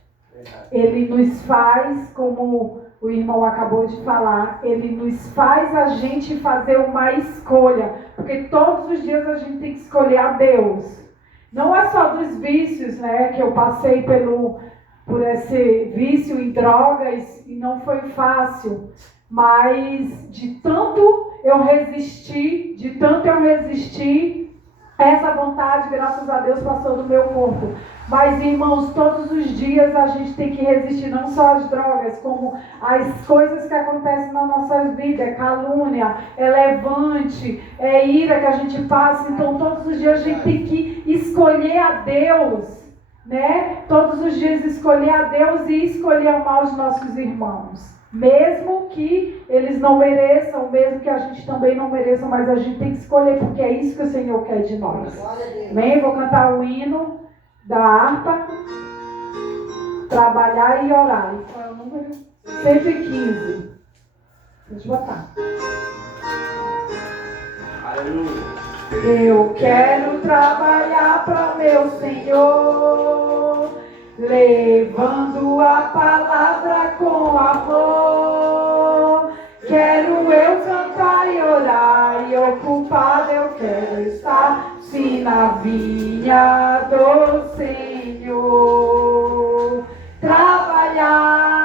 Ele nos faz, como o irmão acabou de falar, Ele nos faz a gente fazer uma escolha. Porque todos os dias a gente tem que escolher a Deus. Não é só dos vícios, né? Que eu passei por esse vício em drogas e não foi fácil. Mas de tanto eu resistir, essa vontade, graças a Deus, passou do meu corpo. Mas, irmãos, todos os dias a gente tem que resistir, não só às drogas, como as coisas que acontecem na nossa vida, é calúnia, é levante, é ira que a gente passa. Então, todos os dias a gente tem que escolher a Deus, né? Todos os dias escolher a Deus e escolher amar os nossos irmãos. Mesmo que eles não mereçam, mesmo que a gente também não mereça, mas a gente tem que escolher, porque é isso que o Senhor quer de nós. Amém? Vou cantar o hino da harpa, trabalhar e orar. E qual é o número? 115. Deixa eu botar. Eu quero trabalhar para meu Senhor. levando a palavra com amor. Quero eu cantar e orar, e ocupado eu quero estar, sim, na vinha do Senhor. Trabalhai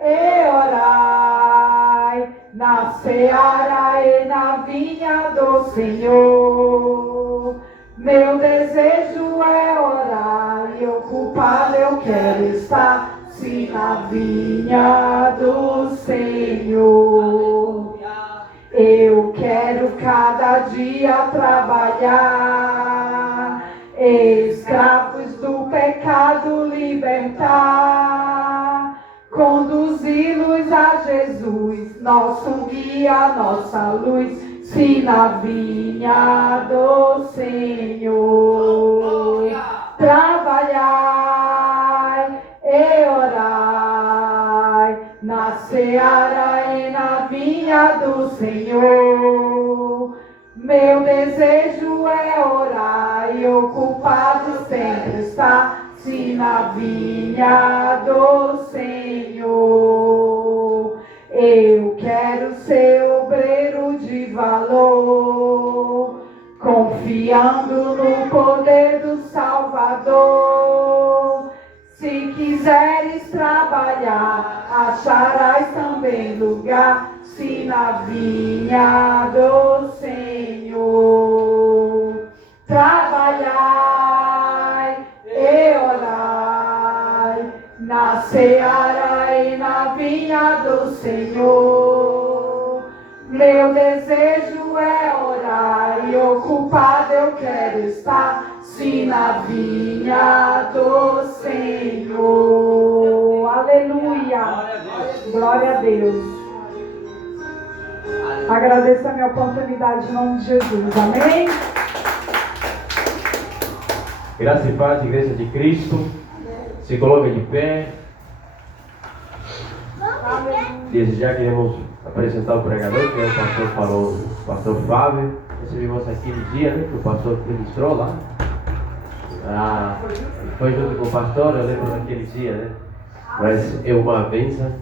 e orai, na seara e na vinha do Senhor. Meu desejo é orar, e ocupado eu quero estar, sim, na vinha do Senhor. Eu quero cada dia trabalhar, escravos do pecado libertar, conduzi-los a Jesus, nosso guia, nossa luz, sim, na vinha do Senhor. Trabalhai e orai, na seara e na vinha do Senhor. Meu desejo é orar, e ocupado sempre estar, sim, na vinha do Senhor. Eu quero ser obreiro de valor, confiando no poder do Salvador. Se quiseres trabalhar, acharás também lugar, sim, na vinha do Senhor. Trabalhai e orai, na seara e na vinha do Senhor. Meu desejo é orar, e ocupado eu quero estar, sim, na vinha do Senhor. Aleluia. Glória a Deus. Agradeço a minha oportunidade em nome de Jesus. Amém. Graça e paz, Igreja de Cristo. Se coloca de pé. Desde já queremos apresentar o pregador, que é o pastor falou, o pastor Fábio. Recebemos aquele dia, né, que o pastor ministrou lá. Foi junto com o pastor, eu lembro daquele dia, né? Mas é uma bênção.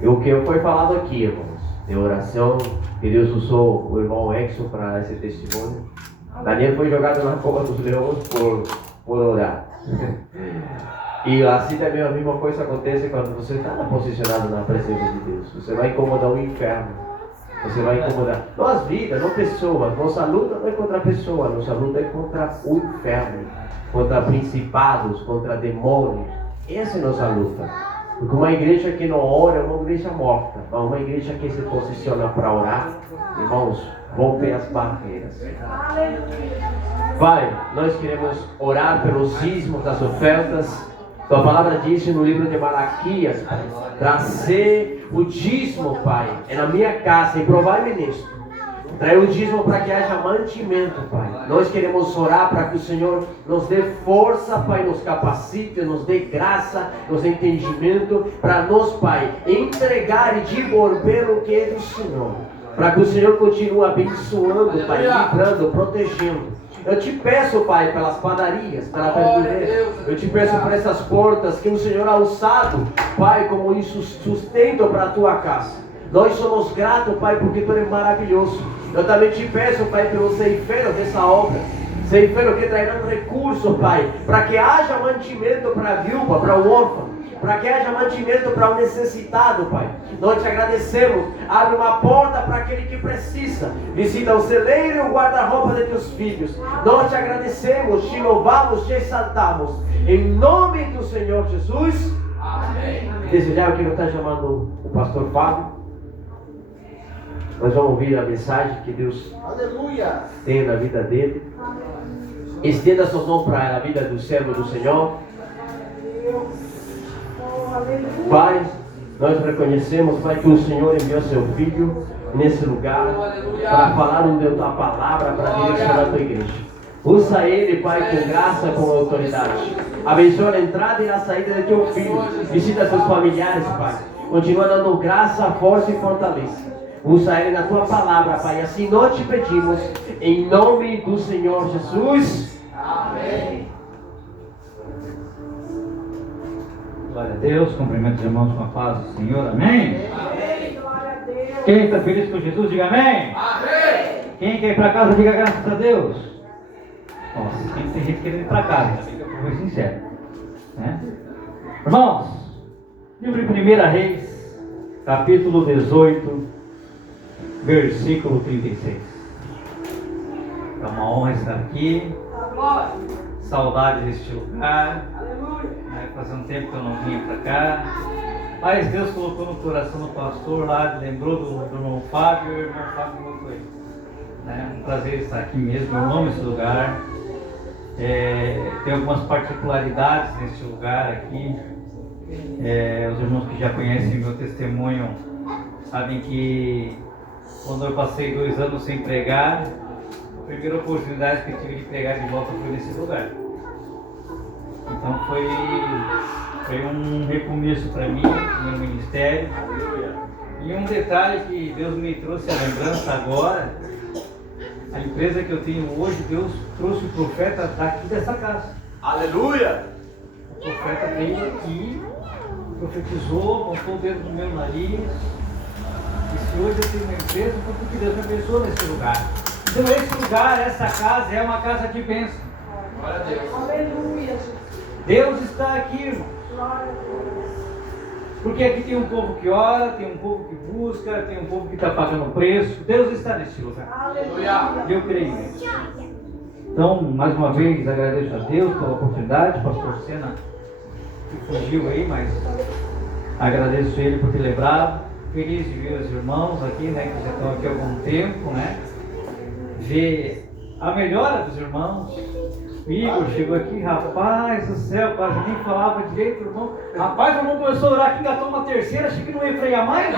E o que foi falado aqui, irmãos, de oração, que Deus usou o irmão Exo para esse testemunho. Daniel foi jogado na cova dos leões por orar. E assim também a mesma coisa acontece quando você está posicionado na presença de Deus. Você vai incomodar o inferno. Você vai incomodar nossa vida, não pessoas. Nossa luta não é contra a pessoa, nossa luta é contra o inferno, contra principados, contra demônios. Essa é a nossa luta. Porque uma igreja que não ora é uma igreja morta. Uma igreja que se posiciona para orar, irmãos, romper as barreiras. Pai, nós queremos orar pelos dízimos das ofertas. Tua palavra diz no livro de Malaquias, Pai, trazer o dízimo, Pai, é na minha casa, e provai-me nisto. Trazer o dízimo para que haja mantimento, Pai. Nós queremos orar para que o Senhor nos dê força, Pai, nos capacite, nos dê graça, nos dê entendimento, para nós, Pai, entregar e devolver o que é do Senhor. Para que o Senhor continue abençoando, Pai, livrando, protegendo. Eu te peço, Pai, pelas padarias, pela verdureira. Eu te peço por essas portas que o Senhor ha usado, Pai, como isso sustento para a tua casa. Nós somos gratos, Pai, porque tu és maravilhoso. Eu também te peço, Pai, pelo ceifeiro dessa obra. Ceifeiro que trará recursos, Pai, para que haja mantimento para a viúva, para o órfão. Para que haja mantimento para o necessitado, Pai. Nós te agradecemos. Abre uma porta para aquele que precisa. Visita o celeiro e o guarda-roupa de teus filhos. Nós te agradecemos, te louvamos, te exaltamos. Em nome do Senhor Jesus. Amém. Desde já eu quero estar chamando o pastor Fábio. Nós vamos ouvir a mensagem que Deus tem na vida dele. Estenda suas mãos para a vida do servo do Senhor. Pai, nós reconhecemos, Pai, que o Senhor enviou seu Filho nesse lugar para falar da tua palavra, para direcionar a tua igreja. Usa ele, Pai, com graça, com autoridade. Abençoa a entrada e a saída de teu filho. Visita seus familiares, Pai. Continua dando graça, força e fortaleza. Usa ele na tua palavra, Pai. Assim nós te pedimos, em nome do Senhor Jesus. Amém. Glória a Deus. Cumprimento os irmãos com a paz do Senhor. Amém? Amém. Glória a Deus. Quem está feliz com Jesus, diga amém. Amém. Quem quer ir para casa, diga graças a Deus. Nossa, sempre tem gente querendo ir para casa, ainda bem que eu fui sincero. Né? Irmãos, livro de 1 Reis, capítulo 18, versículo 36. É uma honra estar aqui. Saudade deste lugar. Faz um tempo que eu não vinha para cá. Mas Deus colocou no coração do pastor lá, lembrou do irmão Fábio, e o irmão Fábio colocou ele. É um prazer estar aqui mesmo, eu amo esse lugar. Tem algumas particularidades neste lugar aqui. Os irmãos que já conhecem meu testemunho sabem que quando eu passei 2 anos sem pregar, a primeira oportunidade que eu tive de pregar de volta foi nesse lugar. Então foi um recomeço para mim, no meu ministério. E um detalhe que Deus me trouxe a lembrança agora, a empresa que eu tenho hoje, Deus trouxe o profeta daqui dessa casa. Aleluia. O profeta veio aqui, profetizou, apontou o dedo no meu nariz. E se hoje eu tenho uma empresa, foi porque Deus me abençoou nesse lugar. Então esse lugar, essa casa é uma casa de bênção. Glória a Deus. Aleluia. Deus está aqui, irmão. Glória a Deus. Porque aqui tem um povo que ora, tem um povo que busca, tem um povo que está pagando preço. Deus está nesse lugar. Aleluia. Eu creio nisso. Então, mais uma vez, agradeço a Deus pela oportunidade. Pastor Sena, que fugiu aí, mas agradeço ele por ter lembrado. Feliz de ver os irmãos aqui, né, que já estão aqui há algum tempo, né? Ver a melhora dos irmãos. O Igor chegou aqui, rapaz do céu, quase nem falava direito, irmão. Rapaz, o irmão começou a orar aqui, engatou uma terceira, achei que não ia frear mais.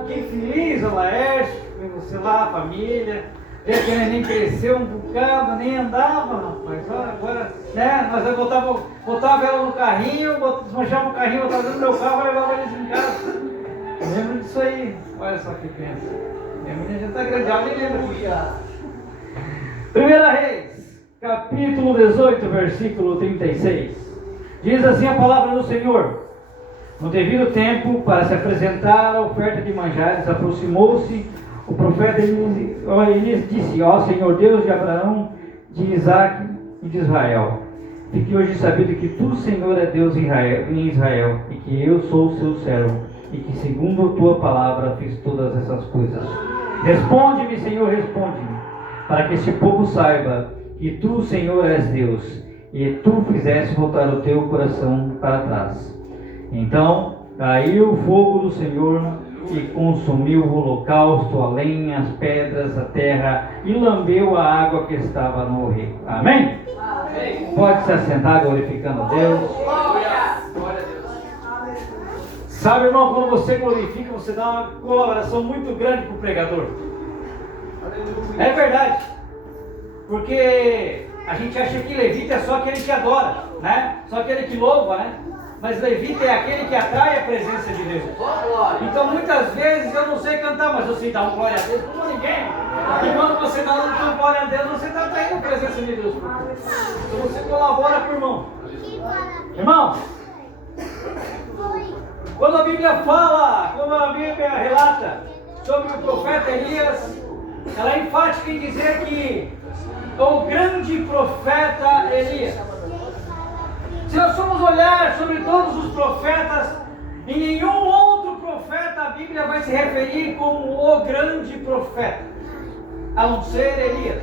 Fiquei feliz, o Laércio, você lá, a família. Vê que o neném cresceu um bocado, nem andava, rapaz. Agora, né, nós botava ela no carrinho, desmanchava o carrinho, botava dentro do meu carro e levava eles em casa. Eu lembro disso aí, olha só que pensa. Minha menina já está grande, ela nem lembra disso. 1 Reis, capítulo 18, versículo 36. Diz assim a palavra do Senhor: no devido tempo, para se apresentar a oferta de manjares, aproximou-se o profeta Elias disse: ó Senhor Deus de Abraão, de Isaac e de Israel, fique hoje sabido que tu, Senhor, é Deus em Israel, e que eu sou o seu servo, e que segundo a tua palavra fiz todas essas coisas. Responde-me, Senhor, responde-me, para que este povo saiba que tu, Senhor, és Deus, e tu fizeste voltar o teu coração para trás. Então caiu o fogo do Senhor e consumiu o holocausto, a lenha, as pedras, a terra, e lambeu a água que estava no rio. Amém? Amém. Pode se assentar glorificando a Deus. Glória a Deus. Sabe, irmão, quando você glorifica, você dá uma colaboração muito grande para o pregador. É verdade. Porque a gente acha que levita é só aquele que adora, né? Só aquele que louva, né? Mas levita é aquele que atrai a presença de Deus. Então muitas vezes eu não sei cantar, mas eu sei dar um glória a Deus como ninguém. E quando você dá um glória a Deus, você está atraindo a presença de Deus. Então você colabora com o irmão. Irmão, quando a Bíblia fala, quando a Bíblia relata sobre o profeta Elias, ela é enfática em dizer que o grande profeta Elias. Se nós formos olhar sobre todos os profetas, em nenhum outro profeta a Bíblia vai se referir como o grande profeta, a não ser Elias.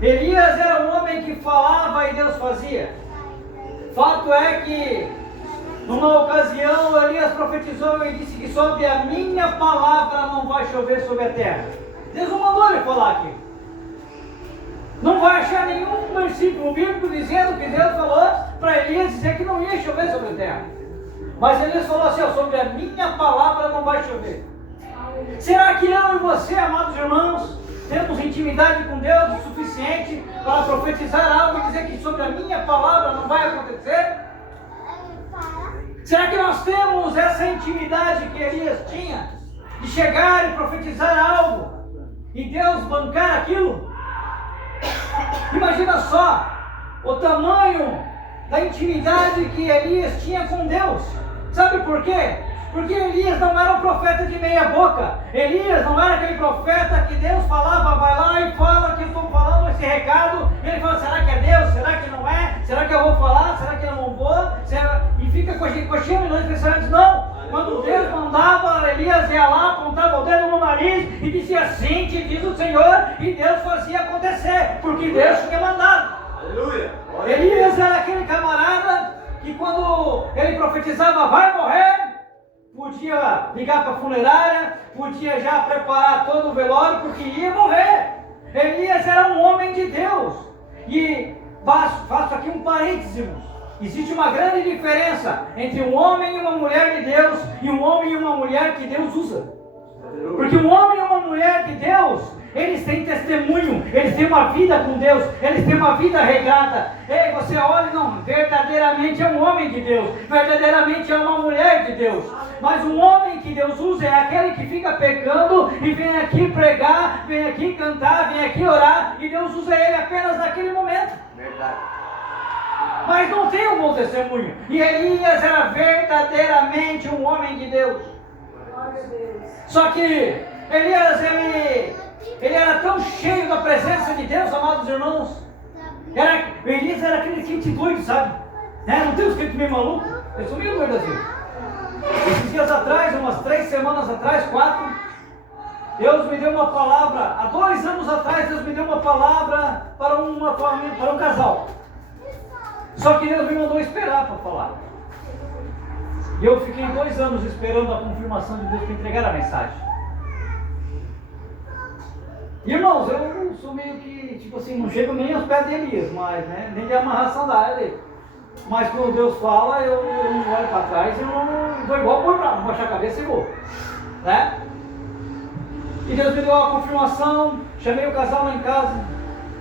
Elias era um homem que falava e Deus fazia. Fato é que, numa ocasião, Elias profetizou e disse que sobre a minha palavra não vai chover sobre a terra. Deus não mandou ele falar aqui. Não vai achar nenhum versículo bíblico dizendo que Deus falou para Elias dizer que não ia chover sobre a terra. Mas Elias falou assim: sobre a minha palavra não vai chover. Será que eu e você, amados irmãos, temos intimidade com Deus o suficiente para profetizar algo e dizer que sobre a minha palavra não vai acontecer? Será que nós temos essa intimidade que Elias tinha, de chegar e profetizar algo e Deus bancar aquilo? Imagina só, o tamanho da intimidade que Elias tinha com Deus. Sabe por quê? Porque Elias não era um profeta de meia boca. Elias não era aquele profeta que Deus falava, vai lá e fala que eu estou falando esse recado. E ele fala, será que é Deus? Será que não é? Será que eu vou falar? Será que eu não vou? E fica coxinha milhões de pensamentos. Não! Quando Deus mandava, Elias ia lá, apontava o dedo no nariz e dizia assim, te diz o Senhor, e Deus fazia acontecer, porque Deus tinha mandado. Aleluia. Elias era aquele camarada que quando ele profetizava, vai morrer, podia ligar para a funerária, podia já preparar todo o velório, porque ia morrer. Elias era um homem de Deus. E faço aqui um parênteses, irmãos. Existe uma grande diferença entre um homem e uma mulher de Deus e um homem e uma mulher que Deus usa. Porque um homem e uma mulher de Deus, eles têm testemunho, eles têm uma vida com Deus, eles têm uma vida regada. Ei, você olha, não, verdadeiramente é um homem de Deus, verdadeiramente é uma mulher de Deus. Mas um homem que Deus usa é aquele que fica pecando e vem aqui pregar, vem aqui cantar, vem aqui orar, e Deus usa ele apenas naquele momento. Verdade. Mas não tem um bom testemunho. E Elias era verdadeiramente um homem de Deus. Só que Elias, ele era tão cheio da presença de Deus, amados irmãos. Elias era aquele crente doido, sabe? Não tem os crentes meio malucos? Eu sou meio doido assim. Esses dias atrás, umas 3 semanas atrás, 4, Deus me deu uma palavra. Há 2 anos atrás, Deus me deu uma palavra para um casal. Só que Deus me mandou esperar para falar. E eu fiquei 2 anos esperando a confirmação de Deus para entregar a mensagem. Irmãos, eu sou meio que, tipo assim, não chego nem aos pés de Elias, mas, nem de amarrar a sandália dele. Mas quando Deus fala, eu não olho para trás, eu não vou igual boi bravo, baixar a cabeça e vou. Né? E Deus me deu a confirmação, chamei o casal lá em casa.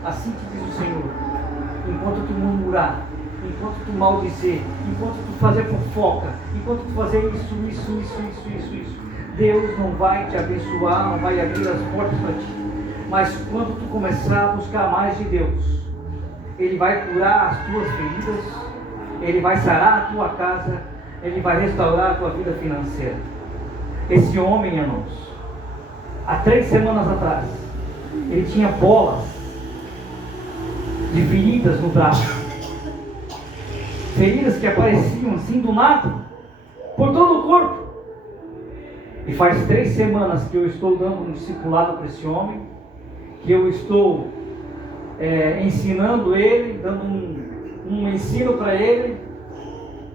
Assim que diz o Senhor, enquanto tu murmurar, enquanto tu maldizer, enquanto tu fazer fofoca, enquanto tu fazer isso, Deus não vai te abençoar, não vai abrir as portas para ti. Mas quando tu começar a buscar mais de Deus, Ele vai curar as tuas feridas, Ele vai sarar a tua casa, Ele vai restaurar a tua vida financeira. Esse homem, irmãos, há 3 semanas atrás, ele tinha bolas de feridas no braço. Feridas que apareciam assim do nada, por todo o corpo. E faz 3 semanas que eu estou dando um discipulado para esse homem, que eu estou ensinando ele, dando um ensino para ele,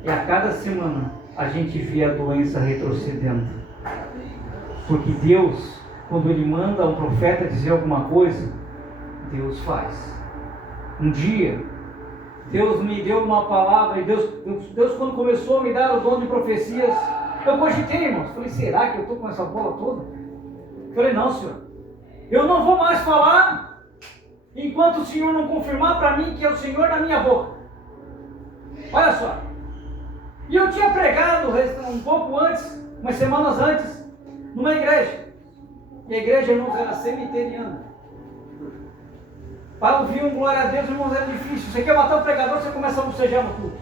e a cada semana a gente vê a doença retrocedendo. Porque Deus, quando Ele manda um profeta dizer alguma coisa, Deus faz. Um dia, Deus me deu uma palavra, e Deus quando começou a me dar o dom de profecias, eu cogitei, irmãos. Falei, será que eu estou com essa bola toda? Falei, não, Senhor. Eu não vou mais falar enquanto o Senhor não confirmar para mim que é o Senhor na minha boca. Olha só. E eu tinha pregado um pouco antes, umas semanas antes, numa igreja. E a igreja, irmãos, era cemiteriana. Para ouvir um glória a Deus, irmãos, era difícil. Você quer matar o pregador, você começa a bocejar no culto.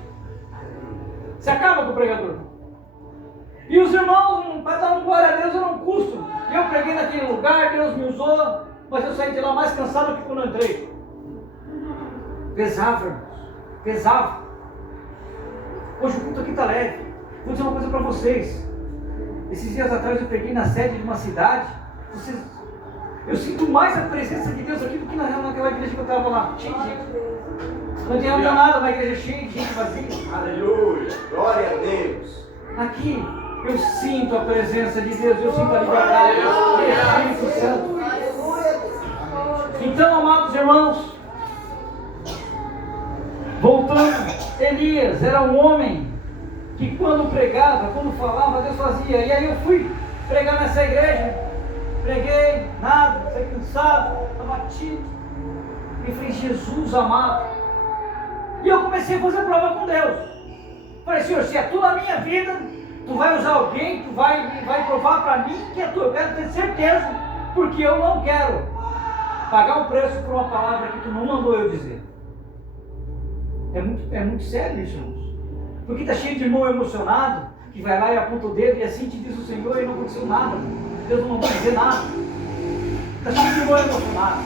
Você acaba com o pregador. E os irmãos, para dar um glória a Deus, era um custo. Eu preguei naquele lugar, Deus me usou, mas eu saí de lá mais cansado que quando eu entrei. Pesava, irmãos. Pesava. Hoje o culto aqui está leve. Vou dizer uma coisa para vocês. Esses dias atrás eu preguei na sede de uma cidade. Eu sinto mais a presença de Deus aqui do que naquela igreja que eu estava lá. Cheio de gente. Não adianta nada, uma igreja cheia de gente vazia. Aleluia. Glória a Deus. Aqui eu sinto a presença de Deus, eu sinto a liberdade do Espírito Santo. Então, amados irmãos, voltando, Elias era um homem que quando pregava, quando falava, Deus fazia. E aí eu fui pregar nessa igreja, preguei, nada, saí cansado, abatido. E falei, Jesus amado. E eu comecei a fazer prova com Deus. Falei, Senhor, se é tu na minha vida, tu vai usar alguém, tu vai provar para mim que é tu. Eu quero ter certeza, porque eu não quero pagar um preço por uma palavra que tu não mandou eu dizer. É muito sério isso, irmãos. Porque está cheio de irmão emocionado, que vai lá e aponta o dedo e assim te diz o Senhor e não aconteceu nada. Deus não mandou dizer nada. Está cheio de irmão emocionado,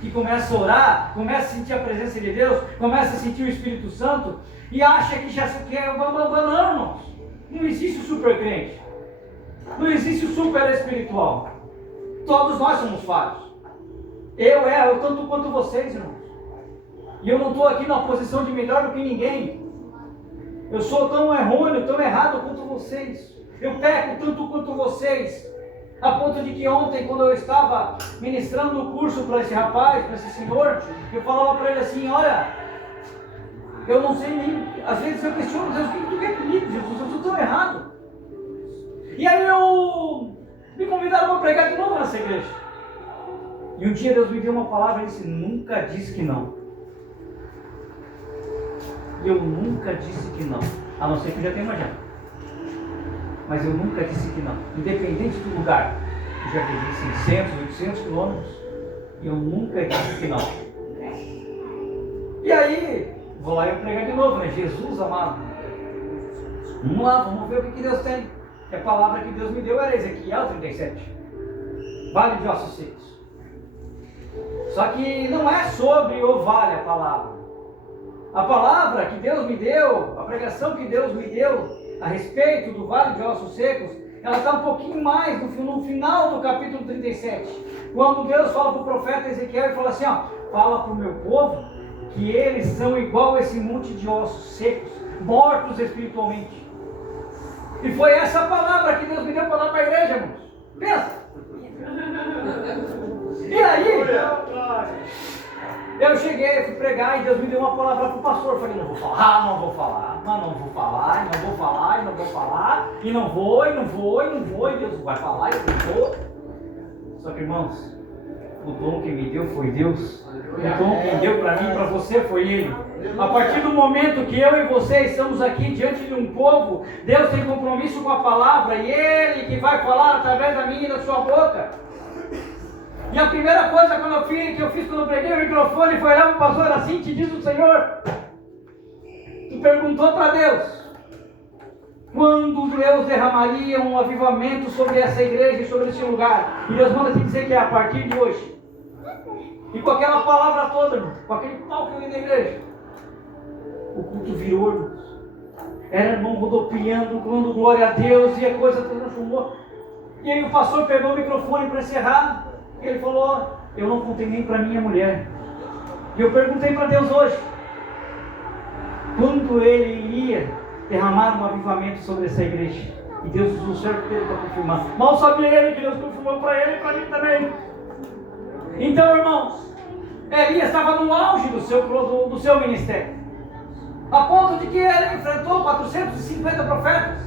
que começa a orar, começa a sentir a presença de Deus, começa a sentir o Espírito Santo e acha que já se quer não, irmãos. Não existe o super crente. Não existe o super espiritual. Todos nós somos falhos. Eu tanto quanto vocês, irmãos. E eu não estou aqui na posição de melhor do que ninguém. Eu sou tão errôneo, tão errado quanto vocês. Eu peco tanto quanto vocês. A ponto de que ontem, quando eu estava ministrando o curso para esse rapaz, para esse senhor, eu falava para ele assim, olha, eu não sei nem, às vezes eu questiono, Deus, o que tu quer comigo, Jesus? Eu sou tão errado. E aí me convidaram para pregar de novo nessa igreja. E um dia Deus me deu uma palavra e disse, nunca disse que não. E eu nunca disse que não, a não ser que eu já tenha imaginado. Mas eu nunca disse que não, independente do lugar. Eu já vivi 600, 800 quilômetros e eu nunca disse que não. E aí, vou lá e eu pregar de novo, né? Jesus amado. Vamos lá, vamos ver o que Deus tem. E a palavra que Deus me deu era Ezequiel 37. Vale de ossos secos. Só que não é sobre o vale a palavra. A palavra que Deus me deu, a pregação que Deus me deu a respeito do vale de ossos secos, ela está um pouquinho mais no final do capítulo 37. Quando Deus fala para o profeta Ezequiel e fala assim, ó, fala para o meu povo que eles são igual a esse monte de ossos secos, mortos espiritualmente. E foi essa palavra que Deus me deu para dar para a igreja, irmãos. Pensa! E aí, eu cheguei, fui pregar e Deus me deu uma palavra para o pastor. Eu falei, não vou falar, não vou falar, mas não vou falar, não vou falar, e não vou falar, e não vou, e não vou, e não vou, e Deus vai falar, e eu não vou. Só que, irmãos, o dom que me deu foi Deus. O dom que deu para mim e para você foi Ele. A partir do momento que eu e você estamos aqui diante de um povo, Deus tem compromisso com a palavra e Ele que vai falar através da minha e da sua boca. E a primeira coisa que eu fiz quando eu preguei o microfone foi olhar para o pastor assim, te diz o Senhor. Tu perguntou para Deus quando Deus derramaria um avivamento sobre essa igreja e sobre esse lugar. E Deus manda te dizer que é a partir de hoje. E com aquela palavra toda, irmão, com aquele pau que eu vi na igreja, o culto virou, irmãos. Era irmão rodopiando, dando glória a Deus e a coisa transformou. E aí o pastor pegou o microfone para encerrar. E ele falou, eu não contei nem para minha mulher. E eu perguntei para Deus hoje, quando Ele iria derramar um avivamento sobre essa igreja. E Deus usou o servo dele para confirmar. Mal sabia ele que Deus confirmou para ele e para mim também. Então, irmãos, Elias estava no auge do seu ministério. A ponto de que ele enfrentou 450 profetas.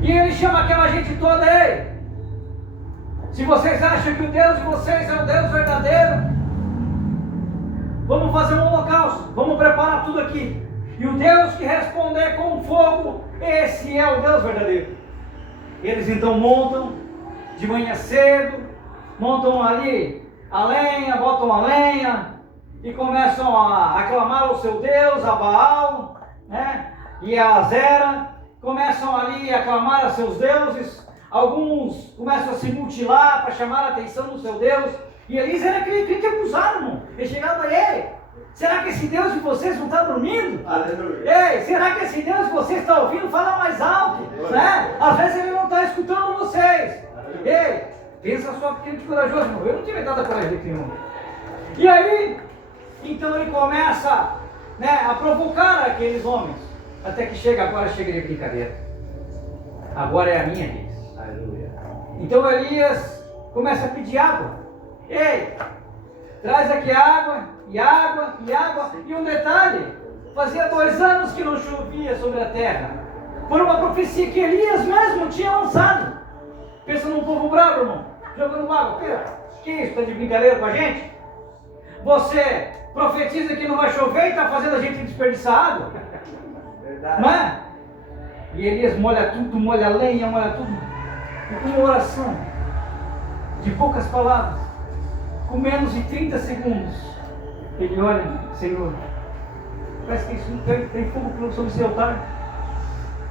E ele chama aquela gente toda aí. Se vocês acham que o Deus de vocês é o Deus verdadeiro, vamos fazer um holocausto, vamos preparar tudo aqui. E o Deus que responder com fogo, esse é o Deus verdadeiro. Eles então montam de manhã cedo, montam ali a lenha, botam a lenha e começam a aclamar ao seu Deus, a Baal, né? E a Azera, começam ali a aclamar a seus deuses. Alguns começam a se mutilar para chamar a atenção do seu Deus. E Elias era aquele crente abusado, irmão. Ele chegava a ele. Será que esse Deus de vocês não está dormindo? Aleluia. Ei, será que esse Deus de vocês está ouvindo? Fala mais alto, né? Às vezes ele não está escutando vocês. Ei, pensa só que crente corajoso, irmão. Eu não tive nada coragem nenhum. E aí, então ele começa, né, a provocar aqueles homens. Até que chega de brincadeira. Agora é a minha vez. Então Elias começa a pedir água. Ei, traz aqui água, e água, e água. E um detalhe, fazia 2 anos que não chovia sobre a terra. Por uma profecia que Elias mesmo tinha lançado. Pensa num povo bravo, irmão, jogando água. Que isso, está de brincadeira com a gente? Você profetiza que não vai chover e está fazendo a gente desperdiçar água? Verdade. Não é? E Elias molha tudo, molha a lenha, molha tudo. E com uma oração de poucas palavras, com menos de 30 segundos, ele olha, Senhor, Parece que isso tem fogo sobre esse altar.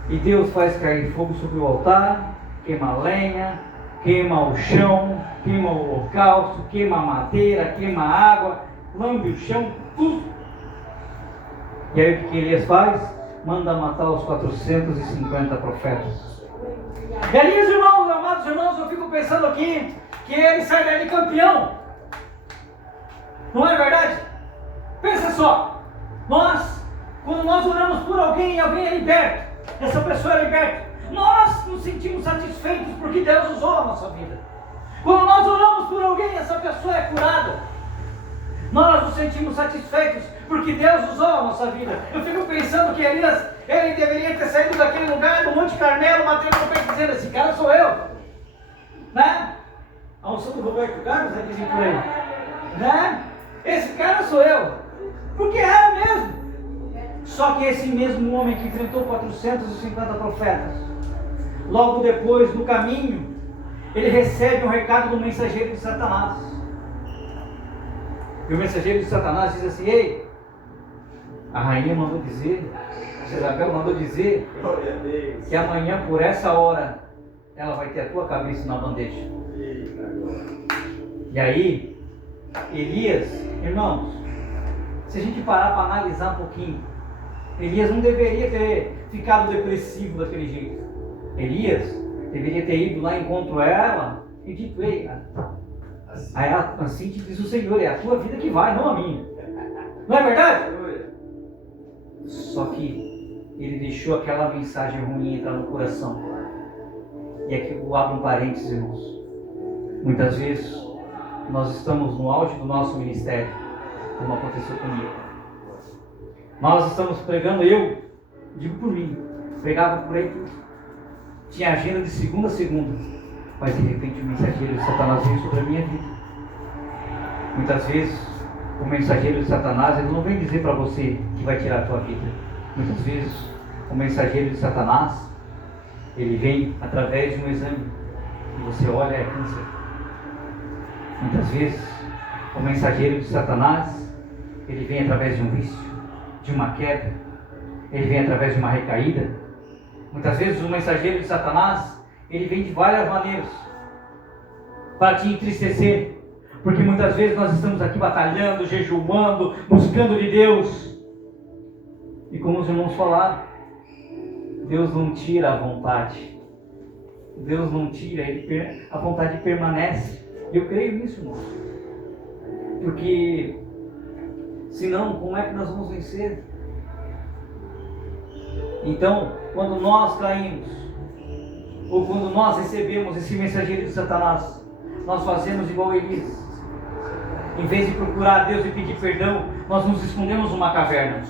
E Deus faz cair fogo sobre o altar, queima a lenha, queima o chão, queima o holocausto, queima a madeira, queima a água, lambe o chão, tudo. E aí o que Elias faz? Manda matar os 450 profetas. E ali, irmãos, amados irmãos, eu fico pensando aqui que ele sai dali campeão. Não é verdade? Pensa só, quando nós oramos por alguém e alguém é liberto, essa pessoa é liberta, nós nos sentimos satisfeitos porque Deus usou a nossa vida. Quando nós oramos por alguém e essa pessoa é curada, nós nos sentimos satisfeitos porque Deus usou a nossa vida. Eu fico pensando que Elias, ele deveria ter saído daquele lugar do Monte Carmelo, batendo no peito dizendo, esse cara sou eu, né? A unção do Roberto Carlos, dizem por aí, né? Esse cara sou eu, porque era mesmo. Só que esse mesmo homem que enfrentou 450 profetas, logo depois, no caminho, ele recebe um recado do mensageiro de Satanás. E o mensageiro de Satanás diz assim, ei, a rainha mandou dizer, Jezabel mandou dizer, que amanhã por essa hora, ela vai ter a tua cabeça na bandeja. E aí, Elias, irmãos, se a gente parar para analisar um pouquinho, Elias não deveria ter ficado depressivo daquele jeito. Elias deveria ter ido lá encontro ela e dito, ei, assim te diz o Senhor, é a tua vida que vai, não a minha. Não é verdade? Só que ele deixou aquela mensagem ruim entrar no coração. E aqui eu abro um parênteses, irmãos. Muitas vezes nós estamos no auge do nosso ministério, como aconteceu comigo. Nós estamos pregando, eu digo por mim, pregava por aí tudo. Tinha agenda de segunda a segunda, mas de repente o mensageiro de Satanás veio sobre a minha vida. Muitas vezes o mensageiro de Satanás, ele não vem dizer para você que vai tirar a tua vida. Muitas vezes o mensageiro de Satanás, ele vem através de um exame e você olha, é câncer. Muitas vezes o mensageiro de Satanás, ele vem através de um vício, de uma queda, ele vem através de uma recaída. Muitas vezes o mensageiro de Satanás, ele vem de várias maneiras para te entristecer, porque muitas vezes nós estamos aqui batalhando, jejuando, buscando de Deus, e como os irmãos falaram, Deus não tira a vontade, Deus não tira, a vontade permanece. Eu creio nisso, irmãos, porque senão, como é que nós vamos vencer? Então, quando nós caímos, ou quando nós recebemos esse mensageiro de Satanás, nós fazemos igual Elias. Em vez de procurar Deus e pedir perdão, nós nos escondemos numa caverna.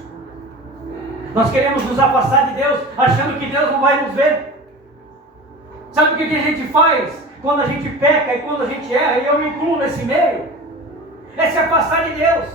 Nós queremos nos afastar de Deus, achando que Deus não vai nos ver. Sabe o que a gente faz quando a gente peca e quando a gente erra, e eu me incluo nesse meio? É se afastar de Deus,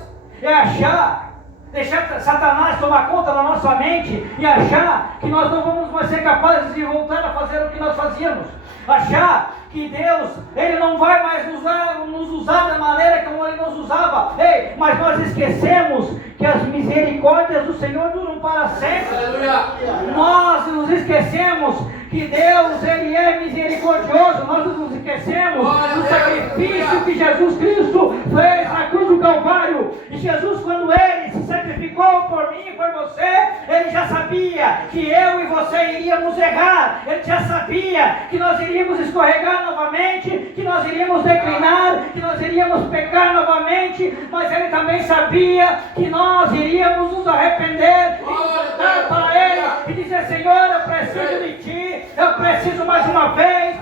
é deixar Satanás tomar conta da nossa mente e achar que nós não vamos mais ser capazes de voltar a fazer o que nós fazíamos. Achar que Deus, Ele não vai mais nos usar da maneira como Ele nos usava. Ei, mas nós esquecemos que as misericórdias do Senhor duram para sempre. Aleluia. Nós nos esquecemos que Deus, Ele é misericordioso. Nós nos esquecemos do sacrifício que Jesus Cristo fez na cruz do Calvário. E Jesus, quando Ele se sacrificou por mim e por você, Ele já sabia que eu e você iríamos errar. Ele já sabia que nós iríamos escorregar novamente, que nós iríamos declinar, que nós iríamos pecar novamente, mas Ele também sabia que nós iríamos nos arrepender e voltar para Ele e dizer: Senhor, eu preciso de Ti, eu preciso mais uma vez,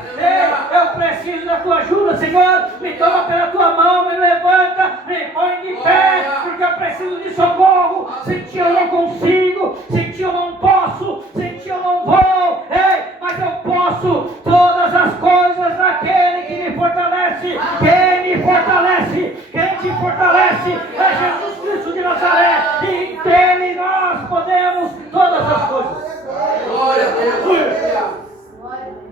eu preciso da Tua ajuda, Senhor, me toma pela Tua mão, me levanta, me põe de pé, porque eu preciso de socorro. Sem Ti eu não consigo, sem Ti eu não posso, sem Ti eu não vou, mas eu posso todas as coisas naquele que me fortalece. Quem me fortalece, quem te fortalece é Jesus Cristo de Nazaré, e dele nós podemos todas as coisas. Glória a Deus.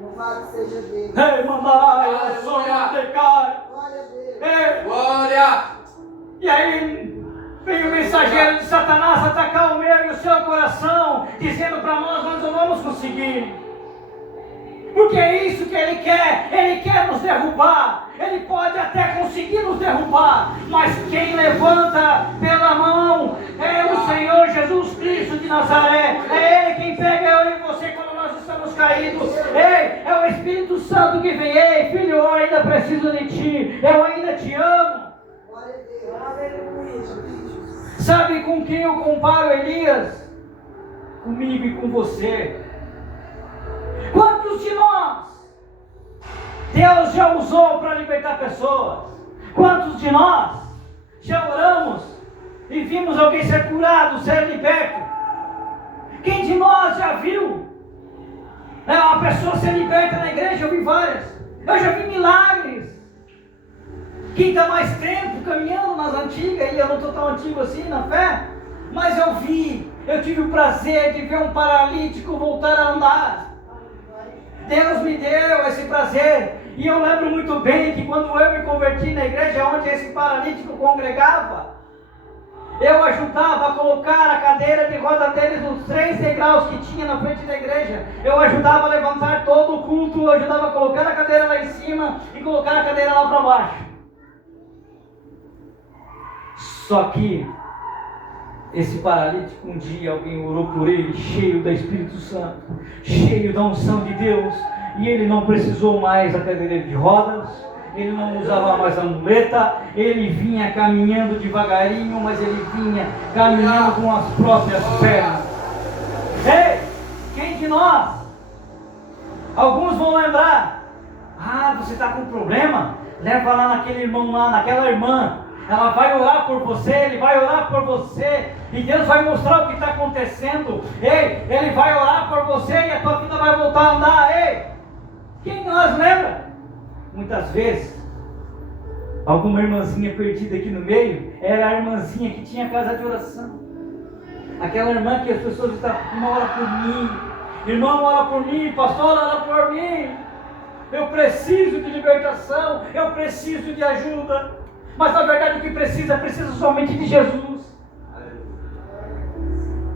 Louvado seja Deus. Mandarai, sonho de cara. Glória a Deus. Glória. E aí, Vem o mensageiro de Satanás atacar o meu e o seu coração, dizendo para nós não vamos conseguir. Porque é isso que ele quer nos derrubar. Ele pode até conseguir nos derrubar, mas quem levanta pela mão é o Senhor Jesus Cristo de Nazaré. É Ele quem pega eu e você quando nós estamos caídos. Ei, é o Espírito Santo que vem. Ei, filho, eu ainda preciso de ti, eu ainda te amo. Sabe com quem eu comparo Elias? Comigo e com você. Quantos de nós Deus já usou para libertar pessoas? Quantos de nós já oramos e vimos alguém ser curado, ser liberto? Quem de nós já viu uma pessoa ser liberta na igreja? Eu vi várias. Eu já vi milagres. Quem está mais tempo caminhando nas antigas, e eu não estou tão antigo assim na fé, mas eu tive o prazer de ver um paralítico voltar a andar. Deus me deu esse prazer. E eu lembro muito bem que quando eu me converti na igreja onde esse paralítico congregava, eu ajudava a colocar a cadeira de roda deles nos 3 degraus que tinha na frente da igreja. Eu ajudava a levantar todo o culto, eu ajudava a colocar a cadeira lá em cima e colocar a cadeira lá para baixo. Só que esse paralítico, um dia alguém orou por ele, cheio do Espírito Santo, cheio da unção de Deus, e ele não precisou mais da cadeira de rodas, ele não usava mais a muleta, ele vinha caminhando devagarinho, mas ele vinha caminhando com as próprias pernas. Ei, quem de nós? Alguns vão lembrar, você está com problema? Leva lá naquele irmão lá, naquela irmã. Ela vai orar por você, ele vai orar por você, e Deus vai mostrar o que está acontecendo. Ei, ele vai orar por você e a tua vida vai voltar a andar. Ei, quem nós lembra? Muitas vezes, alguma irmãzinha perdida aqui no meio, era a irmãzinha que tinha casa de oração. Aquela irmã que as pessoas estavam, irmão, ora por mim, irmão, ora por mim, pastor, ora por mim. Eu preciso de libertação, eu preciso de ajuda. Mas na verdade o que precisa somente de Jesus.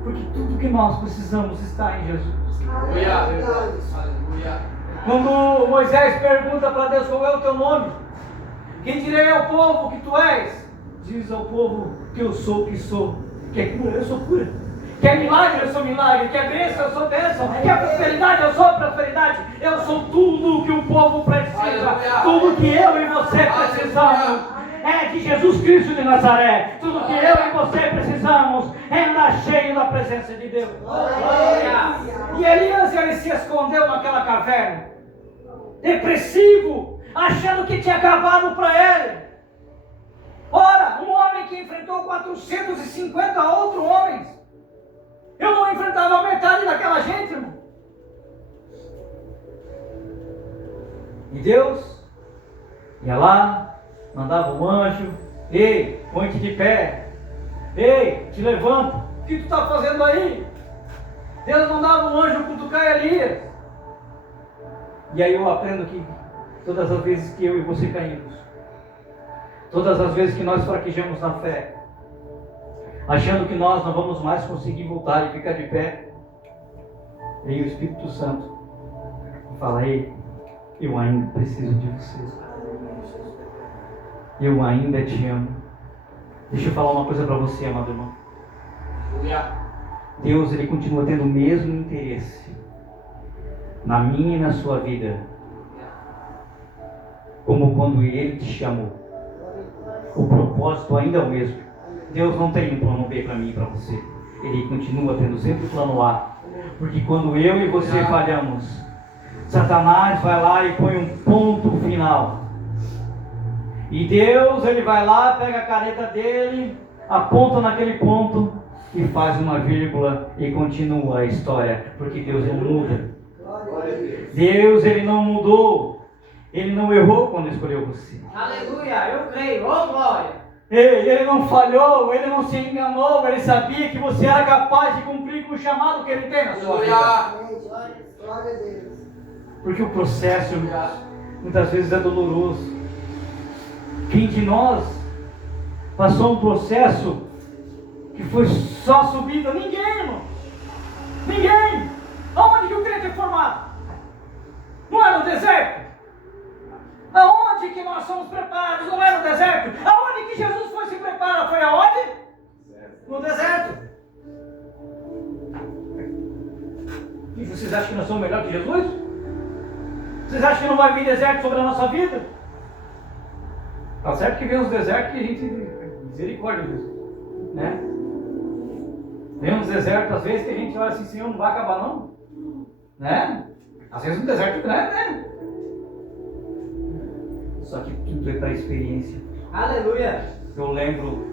Porque tudo que nós precisamos está em Jesus. Quando Moisés pergunta para Deus qual é o teu nome, quem direi ao povo que tu és? Diz ao povo que eu sou o que sou. Quer cura? Eu sou cura. Quer milagre? Eu sou milagre. Quer bênção? Eu sou bênção. Quer prosperidade? Eu sou prosperidade. Eu sou tudo o que o povo precisa. Tudo que eu e você precisamos é de Jesus Cristo de Nazaré. Tudo que eu e você precisamos é andar cheio da presença de Deus. E Elias, ele se escondeu naquela caverna, depressivo, achando que tinha acabado para ele. Ora, um homem que enfrentou 450 outros homens, eu não enfrentava a metade daquela gente, irmão. E Deus ia lá, mandava um anjo, ei, põe-te de pé, ei, te levanta, o que tu está fazendo aí? Deus mandava um anjo cutucar Elias. E aí eu aprendo que todas as vezes que eu e você caímos, todas as vezes que nós fraquejamos na fé, achando que nós não vamos mais conseguir voltar e ficar de pé, vem o Espírito Santo e fala, ei, eu ainda preciso de você. Eu ainda te amo. Deixa eu falar uma coisa para você, amado irmão. Deus, ele continua tendo o mesmo interesse na minha e na sua vida, como quando ele te chamou. O propósito ainda é o mesmo. Deus não tem um plano B para mim e para você. Ele continua tendo sempre o plano A. Porque quando eu e você falhamos, Satanás vai lá e põe um ponto final. E Deus, ele vai lá, pega a caneta dele, aponta naquele ponto e faz uma vírgula e continua a história. Porque Deus não muda. Deus, ele não mudou. Ele não errou quando escolheu você. Aleluia, eu creio, oh glória. Ele não falhou, ele não se enganou, ele sabia que você era capaz de cumprir com o chamado que ele tem na sua vida. Glória a Deus. Porque o processo muitas vezes é doloroso. Quem de nós passou um processo que foi só subida? Ninguém, irmão. Ninguém. Aonde que o crente é formado? Não é no deserto? Aonde que nós somos preparados? Não é no deserto? Aonde que Jesus foi se preparar? Foi aonde? No deserto. E vocês acham que nós somos melhor que Jesus? Vocês acham que não vai vir deserto sobre a nossa vida? Tá certo que vem os desertos que a gente... Misericórdia disso, né? Vem uns desertos às vezes que a gente olha assim, Senhor, não vai acabar não, né? Às vezes um deserto grande, né? Só que tudo é para experiência. Aleluia! Eu lembro,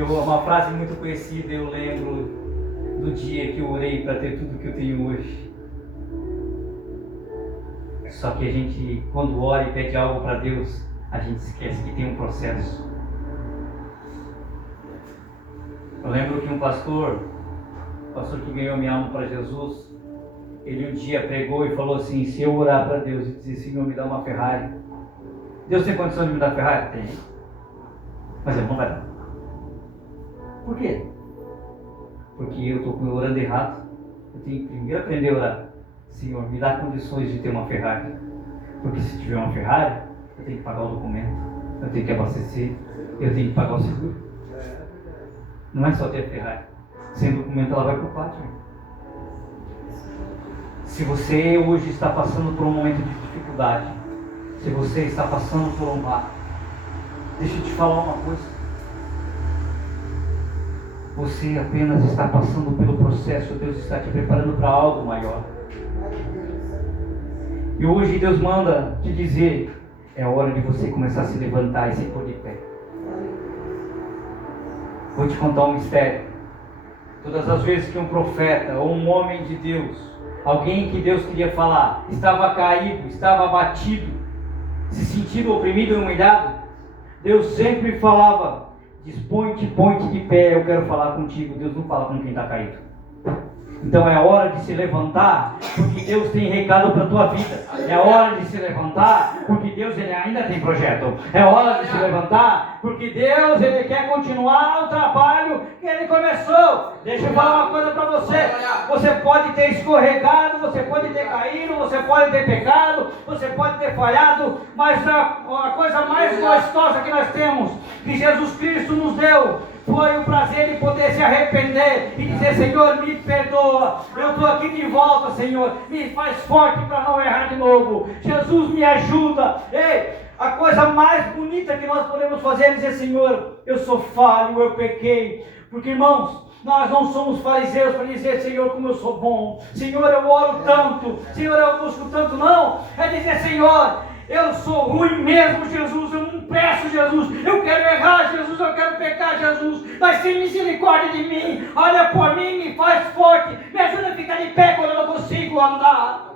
uma frase muito conhecida, eu lembro do dia que eu orei para ter tudo que eu tenho hoje. Só que a gente, quando ora e pede algo para Deus, a gente esquece que tem um processo. Eu lembro que um pastor que ganhou minha alma para Jesus, ele um dia pregou e falou assim: se eu orar para Deus e dizer, Senhor, me dá uma Ferrari, Deus tem condição de me dar Ferrari? Tem. Mas ele não vai dar. Por quê? Porque eu estou orando errado. Eu tenho que primeiro aprender a orar. Senhor, me dá condições de ter uma Ferrari. Porque se tiver uma Ferrari, eu tenho que pagar o documento, eu tenho que abastecer, eu tenho que pagar o seguro. Não é só ter a Ferrari. Sem documento ela vai para o pátio. Se você hoje está passando por um momento de dificuldade, se você está passando por um mar, deixa eu te falar uma coisa. Você apenas está passando pelo processo, Deus está te preparando para algo maior. E hoje Deus manda te dizer, é hora de você começar a se levantar e se pôr de pé. Vou te contar um mistério. Todas as vezes que um profeta ou um homem de Deus, alguém que Deus queria falar, estava caído, estava abatido, se sentindo oprimido e humilhado, Deus sempre falava: dispõe-te, põe-te de pé, eu quero falar contigo. Deus não fala com quem está caído. Então é hora de se levantar, porque Deus tem recado para a tua vida. É hora de se levantar, porque Deus ele ainda tem projeto. É hora de se levantar, porque Deus ele quer continuar o trabalho que ele começou. Deixa eu falar uma coisa para você. Você pode ter escorregado, você pode ter caído, você pode ter pecado, você pode ter falhado, mas a coisa mais gostosa que nós temos, que Jesus Cristo nos deu, foi o prazer de poder se arrepender e dizer: Senhor, me perdoa, eu estou aqui de volta, Senhor, me faz forte para não errar de novo. Jesus, me ajuda. Ei, a coisa mais bonita que nós podemos fazer é dizer: Senhor, eu sou falho, eu pequei. Porque, irmãos, nós não somos fariseus para dizer: Senhor, como eu sou bom, Senhor, eu oro tanto, Senhor, eu busco tanto. Não, é dizer: Senhor, eu sou ruim mesmo, Jesus, eu não peço, Jesus, eu quero errar, Jesus, eu quero pecar, Jesus, mas tem misericórdia de mim, olha por mim, me faz forte, me ajuda a ficar de pé quando eu não consigo andar.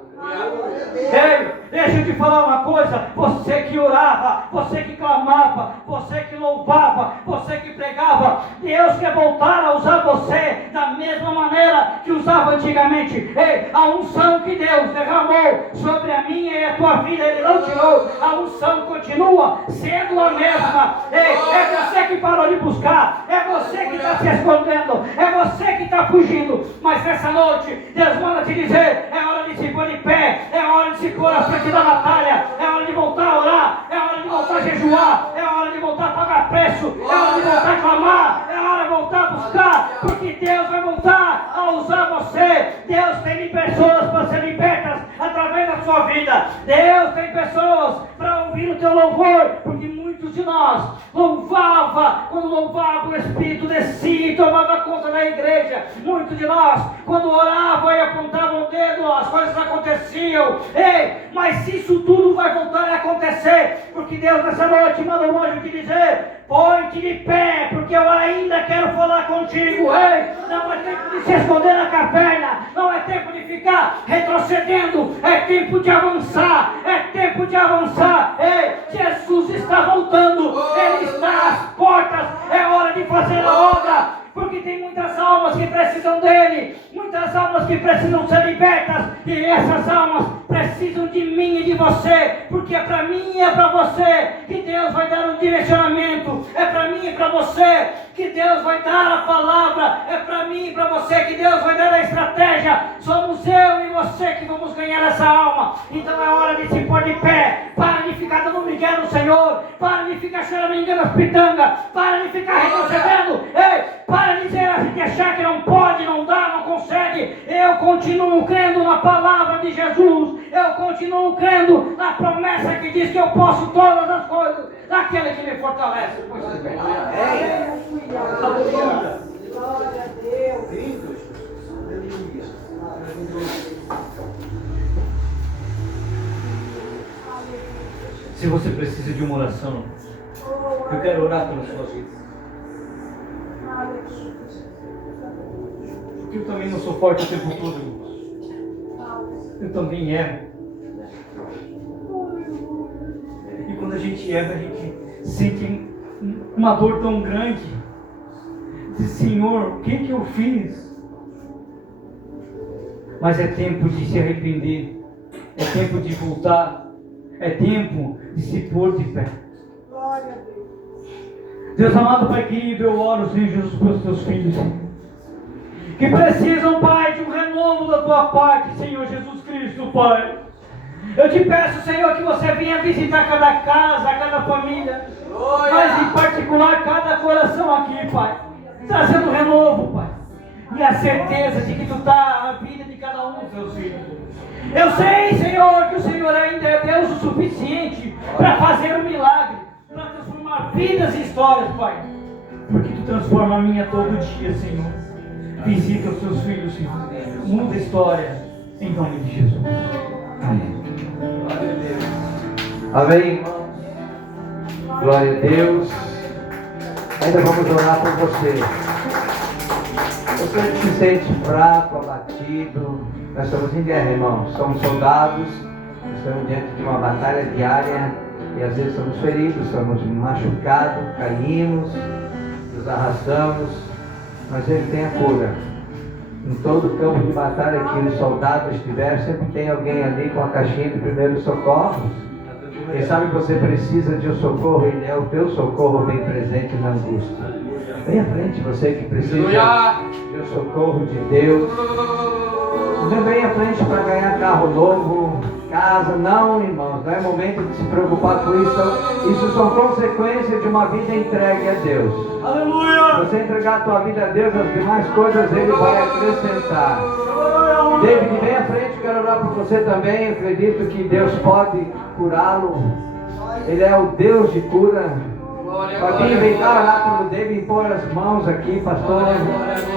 Ei, deixa eu te falar uma coisa. Você que orava, você que clamava, você que louvava, você que pregava, Deus quer voltar a usar você da mesma maneira que usava antigamente. Ei, a unção que Deus derramou sobre a minha e a tua vida, Ele não tirou. A unção continua sendo a mesma. Ei, é você que parou de buscar, é você que está se escondendo, é você que está fugindo. Mas nessa noite, Deus manda te dizer: é hora de se pôr de pé. É hora de se pôr à frente da batalha, é hora de voltar a orar, é hora de voltar a jejuar, é hora de voltar a pagar preço, é hora de voltar a clamar, é hora de voltar a buscar, porque Deus vai voltar a usar você. Deus tem pessoas para ser libertas através da sua vida. Deus tem pessoas para ouvir o teu louvor, porque muitos de nós louvava, quando louvava o Espírito descia e tomava conta da igreja. Muitos de nós, quando oravam e apontavam o dedo, as coisas aconteciam. Ei, mas se isso tudo vai voltar a acontecer, porque Deus nessa noite manda um anjo te dizer: põe-te de pé, porque eu ainda quero falar contigo. Ei, não é tempo de se esconder na caverna, não é tempo de ficar retrocedendo, é tempo de avançar, é tempo de avançar. Ei, Jesus está voltando, Ele está às portas, é hora de fazer a obra. porque tem muitas almas que precisam dele, muitas almas que precisam ser libertas, e essas almas precisam de mim e de você, porque é para mim e é para você que Deus vai dar um direcionamento, é para mim e para você que Deus vai dar a palavra, é para mim e para você que Deus vai dar a estratégia. Somos eu e você que vamos ganhar essa alma. Então é hora de se pôr de pé. Para de ficar dando migué no Senhor, para de ficar choramingando as pitangas, para de ficar retrocedendo, ei, para de achar que não pode, não dá, não consegue. Eu continuo crendo na palavra de Jesus, eu continuo crendo na promessa que diz que eu posso todas as coisas daquele que me fortalece. Pois é. Glória a Deus. Se você precisa de uma oração, eu quero orar pela sua vida. Porque eu também não sou forte o tempo todo, irmãos. Eu também erro. E quando a gente erra, a gente sente uma dor tão grande. Diz, Senhor, o que eu fiz? Mas é tempo de se arrepender. É tempo de voltar. É tempo de se pôr de pé. Glória a Deus. Deus amado, Pai querido, eu oro, Senhor Jesus, pelos teus filhos, que precisam, Pai, de um renovo da tua parte, Senhor Jesus Cristo, Pai. Eu te peço, Senhor, que você venha visitar cada casa, cada família, mas em particular cada coração aqui, Pai, trazendo renovo, Pai, e a certeza de que tu está na vida de cada um dos teus filhos. Eu sei, Senhor, que o Senhor ainda é Deus o suficiente para fazer um milagre, para transformar vidas e histórias, Pai, porque tu transforma a minha todo dia, Senhor. Visita os teus filhos, Senhor. Muda a história, em nome de Jesus. Amém. Amém, irmãos. Glória a Deus. Ainda vamos orar por você. Você que se sente fraco, abatido. Nós estamos em guerra, irmãos. Somos soldados. Estamos diante de uma batalha diária. E às vezes somos feridos, somos machucados, caímos, nos arrastamos. Mas Ele tem a cura. Em todo campo de batalha que o soldado estiver, sempre tem alguém ali com a caixinha de primeiros socorros. Quem sabe você precisa de um socorro, Ele é o teu socorro bem presente na angústia. Vem à frente, você que precisa de um socorro de Deus. Não vem à frente para ganhar carro novo, casa. Não, irmãos, não é momento de se preocupar com isso. Isso são consequências de uma vida entregue a Deus. Aleluia! Se você entregar a tua vida a Deus, as demais coisas Ele vai acrescentar. David, vem à frente, quero orar por você também. Eu acredito que Deus pode curá-lo. Ele é o Deus de cura. Fabinho, vem cá orar pelo David e pôr as mãos aqui, pastor.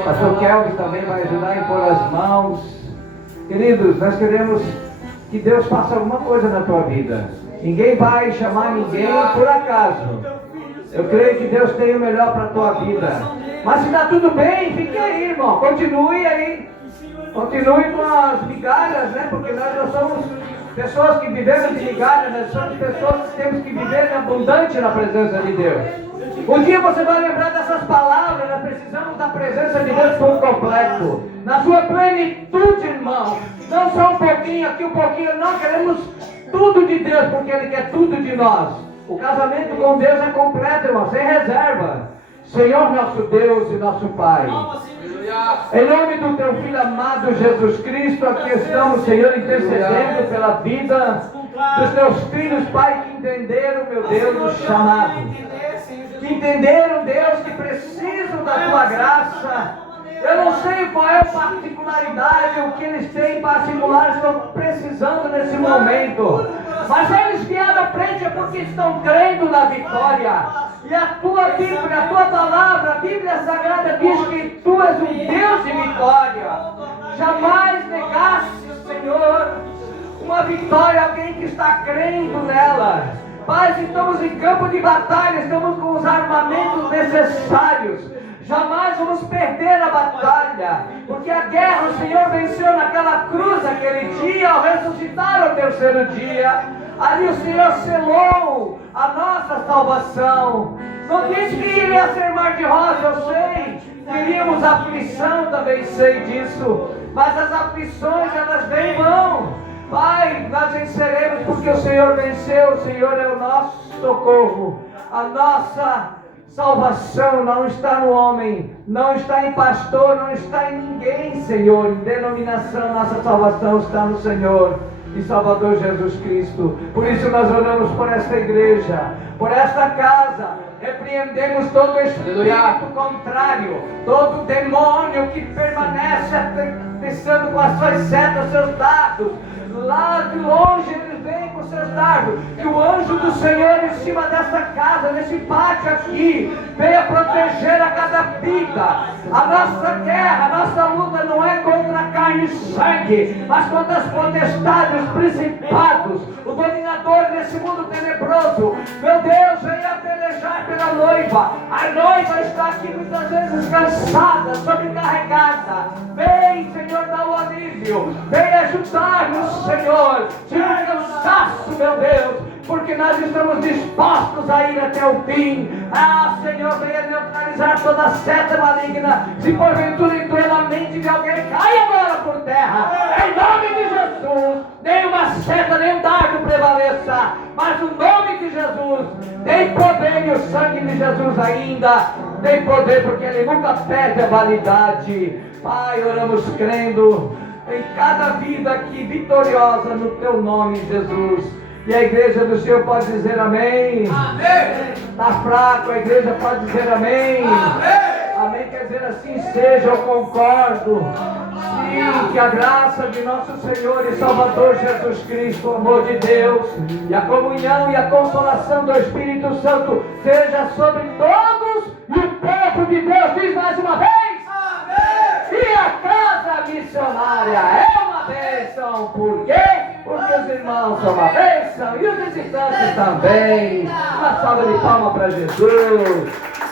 Pastor Kelvin também vai ajudar a impor as mãos. Queridos, nós queremos que Deus faça alguma coisa na tua vida. Ninguém vai chamar ninguém por acaso. Eu creio que Deus tem o melhor para a tua vida. Mas se está tudo bem, fique aí, irmão. Continue aí. Continue com as migalhas, né? Porque nós não somos pessoas que vivemos de migalhas. Nós somos pessoas que temos que viver abundante na presença de Deus. Um dia você vai lembrar dessas palavras. Nós precisamos da presença de Deus por completo. Na sua plenitude, irmão. Não só um pouquinho, aqui um pouquinho. Não, queremos tudo de Deus, porque Ele quer tudo de nós. O casamento com Deus é completo, irmão, sem reserva. Senhor nosso Deus e nosso Pai, em nome do Teu Filho amado Jesus Cristo, aqui estamos, Senhor, intercedendo pela vida dos Teus filhos, Pai, que entenderam, meu Deus, o chamado. Que entenderam, Deus, que precisam da Tua graça. Eu não sei qual é a particularidade, o que eles têm particular, estão precisando nesse momento. Mas eles vieram à frente é porque estão crendo na vitória. E a tua Bíblia, a tua palavra, a Bíblia Sagrada diz que tu és um Deus de vitória. Jamais negaste, Senhor, uma vitória a alguém que está crendo nela. Pai, estamos em campo de batalha, estamos com os armamentos necessários. Jamais vamos perder a batalha, porque a guerra o Senhor venceu naquela cruz aquele dia, ao ressuscitar ao terceiro dia. Ali o Senhor selou a nossa salvação. Não disse que iria ser mar de rosa, eu sei, Teríamos aflição, também sei disso. Mas as aflições, elas vêm em vão. Pai, nós venceremos porque o Senhor venceu. O Senhor é o nosso socorro. A nossa salvação não está no homem, não está em pastor, não está em ninguém, Senhor. Em denominação, nossa salvação está no Senhor e Salvador Jesus Cristo. Por isso nós oramos por esta igreja, por esta casa. Repreendemos todo espírito contrário, todo demônio que permanece pensando com as suas setas, seus dardos. Lá de longe eles vêm com seus dardos. Que o anjo do Senhor em cima desta casa, nesse pátio aqui, venha proteger a cada vida. A nossa guerra, a nossa luta não é contra a carne e sangue, mas contra as potestades, os principados, o dominador desse mundo tenebroso. Meu Deus, venha pelejar pela noiva. A noiva está aqui muitas vezes cansada, sobrecarregada. Vem, Senhor, dá o alívio. Vem ajudar-nos, Senhor. Tira o cansaço, meu Deus, porque nós estamos dispostos a ir até o fim. Ah, Senhor, venha neutralizar toda seta maligna. Se porventura entrou na mente de alguém, caia agora por terra. Em nome de Jesus, nenhuma seta, nenhum dardo prevaleça. Mas o nome de Jesus tem poder, e o sangue de Jesus ainda tem poder, porque ele nunca perde a validade. Pai, oramos crendo em cada vida aqui vitoriosa no teu nome, Jesus. E a igreja do Senhor pode dizer amém. Amém. Está fraco, a igreja pode dizer amém. Amém. Amém, quer dizer assim seja, eu concordo. Sim, que a graça de nosso Senhor e Salvador Jesus Cristo, o amor de Deus, e a comunhão e a consolação do Espírito Santo seja sobre todos, e o povo de Deus diz mais uma vez. E a casa missionária é uma bênção. Por quê? Porque os irmãos são uma bênção e os visitantes também. Uma salva de palmas para Jesus.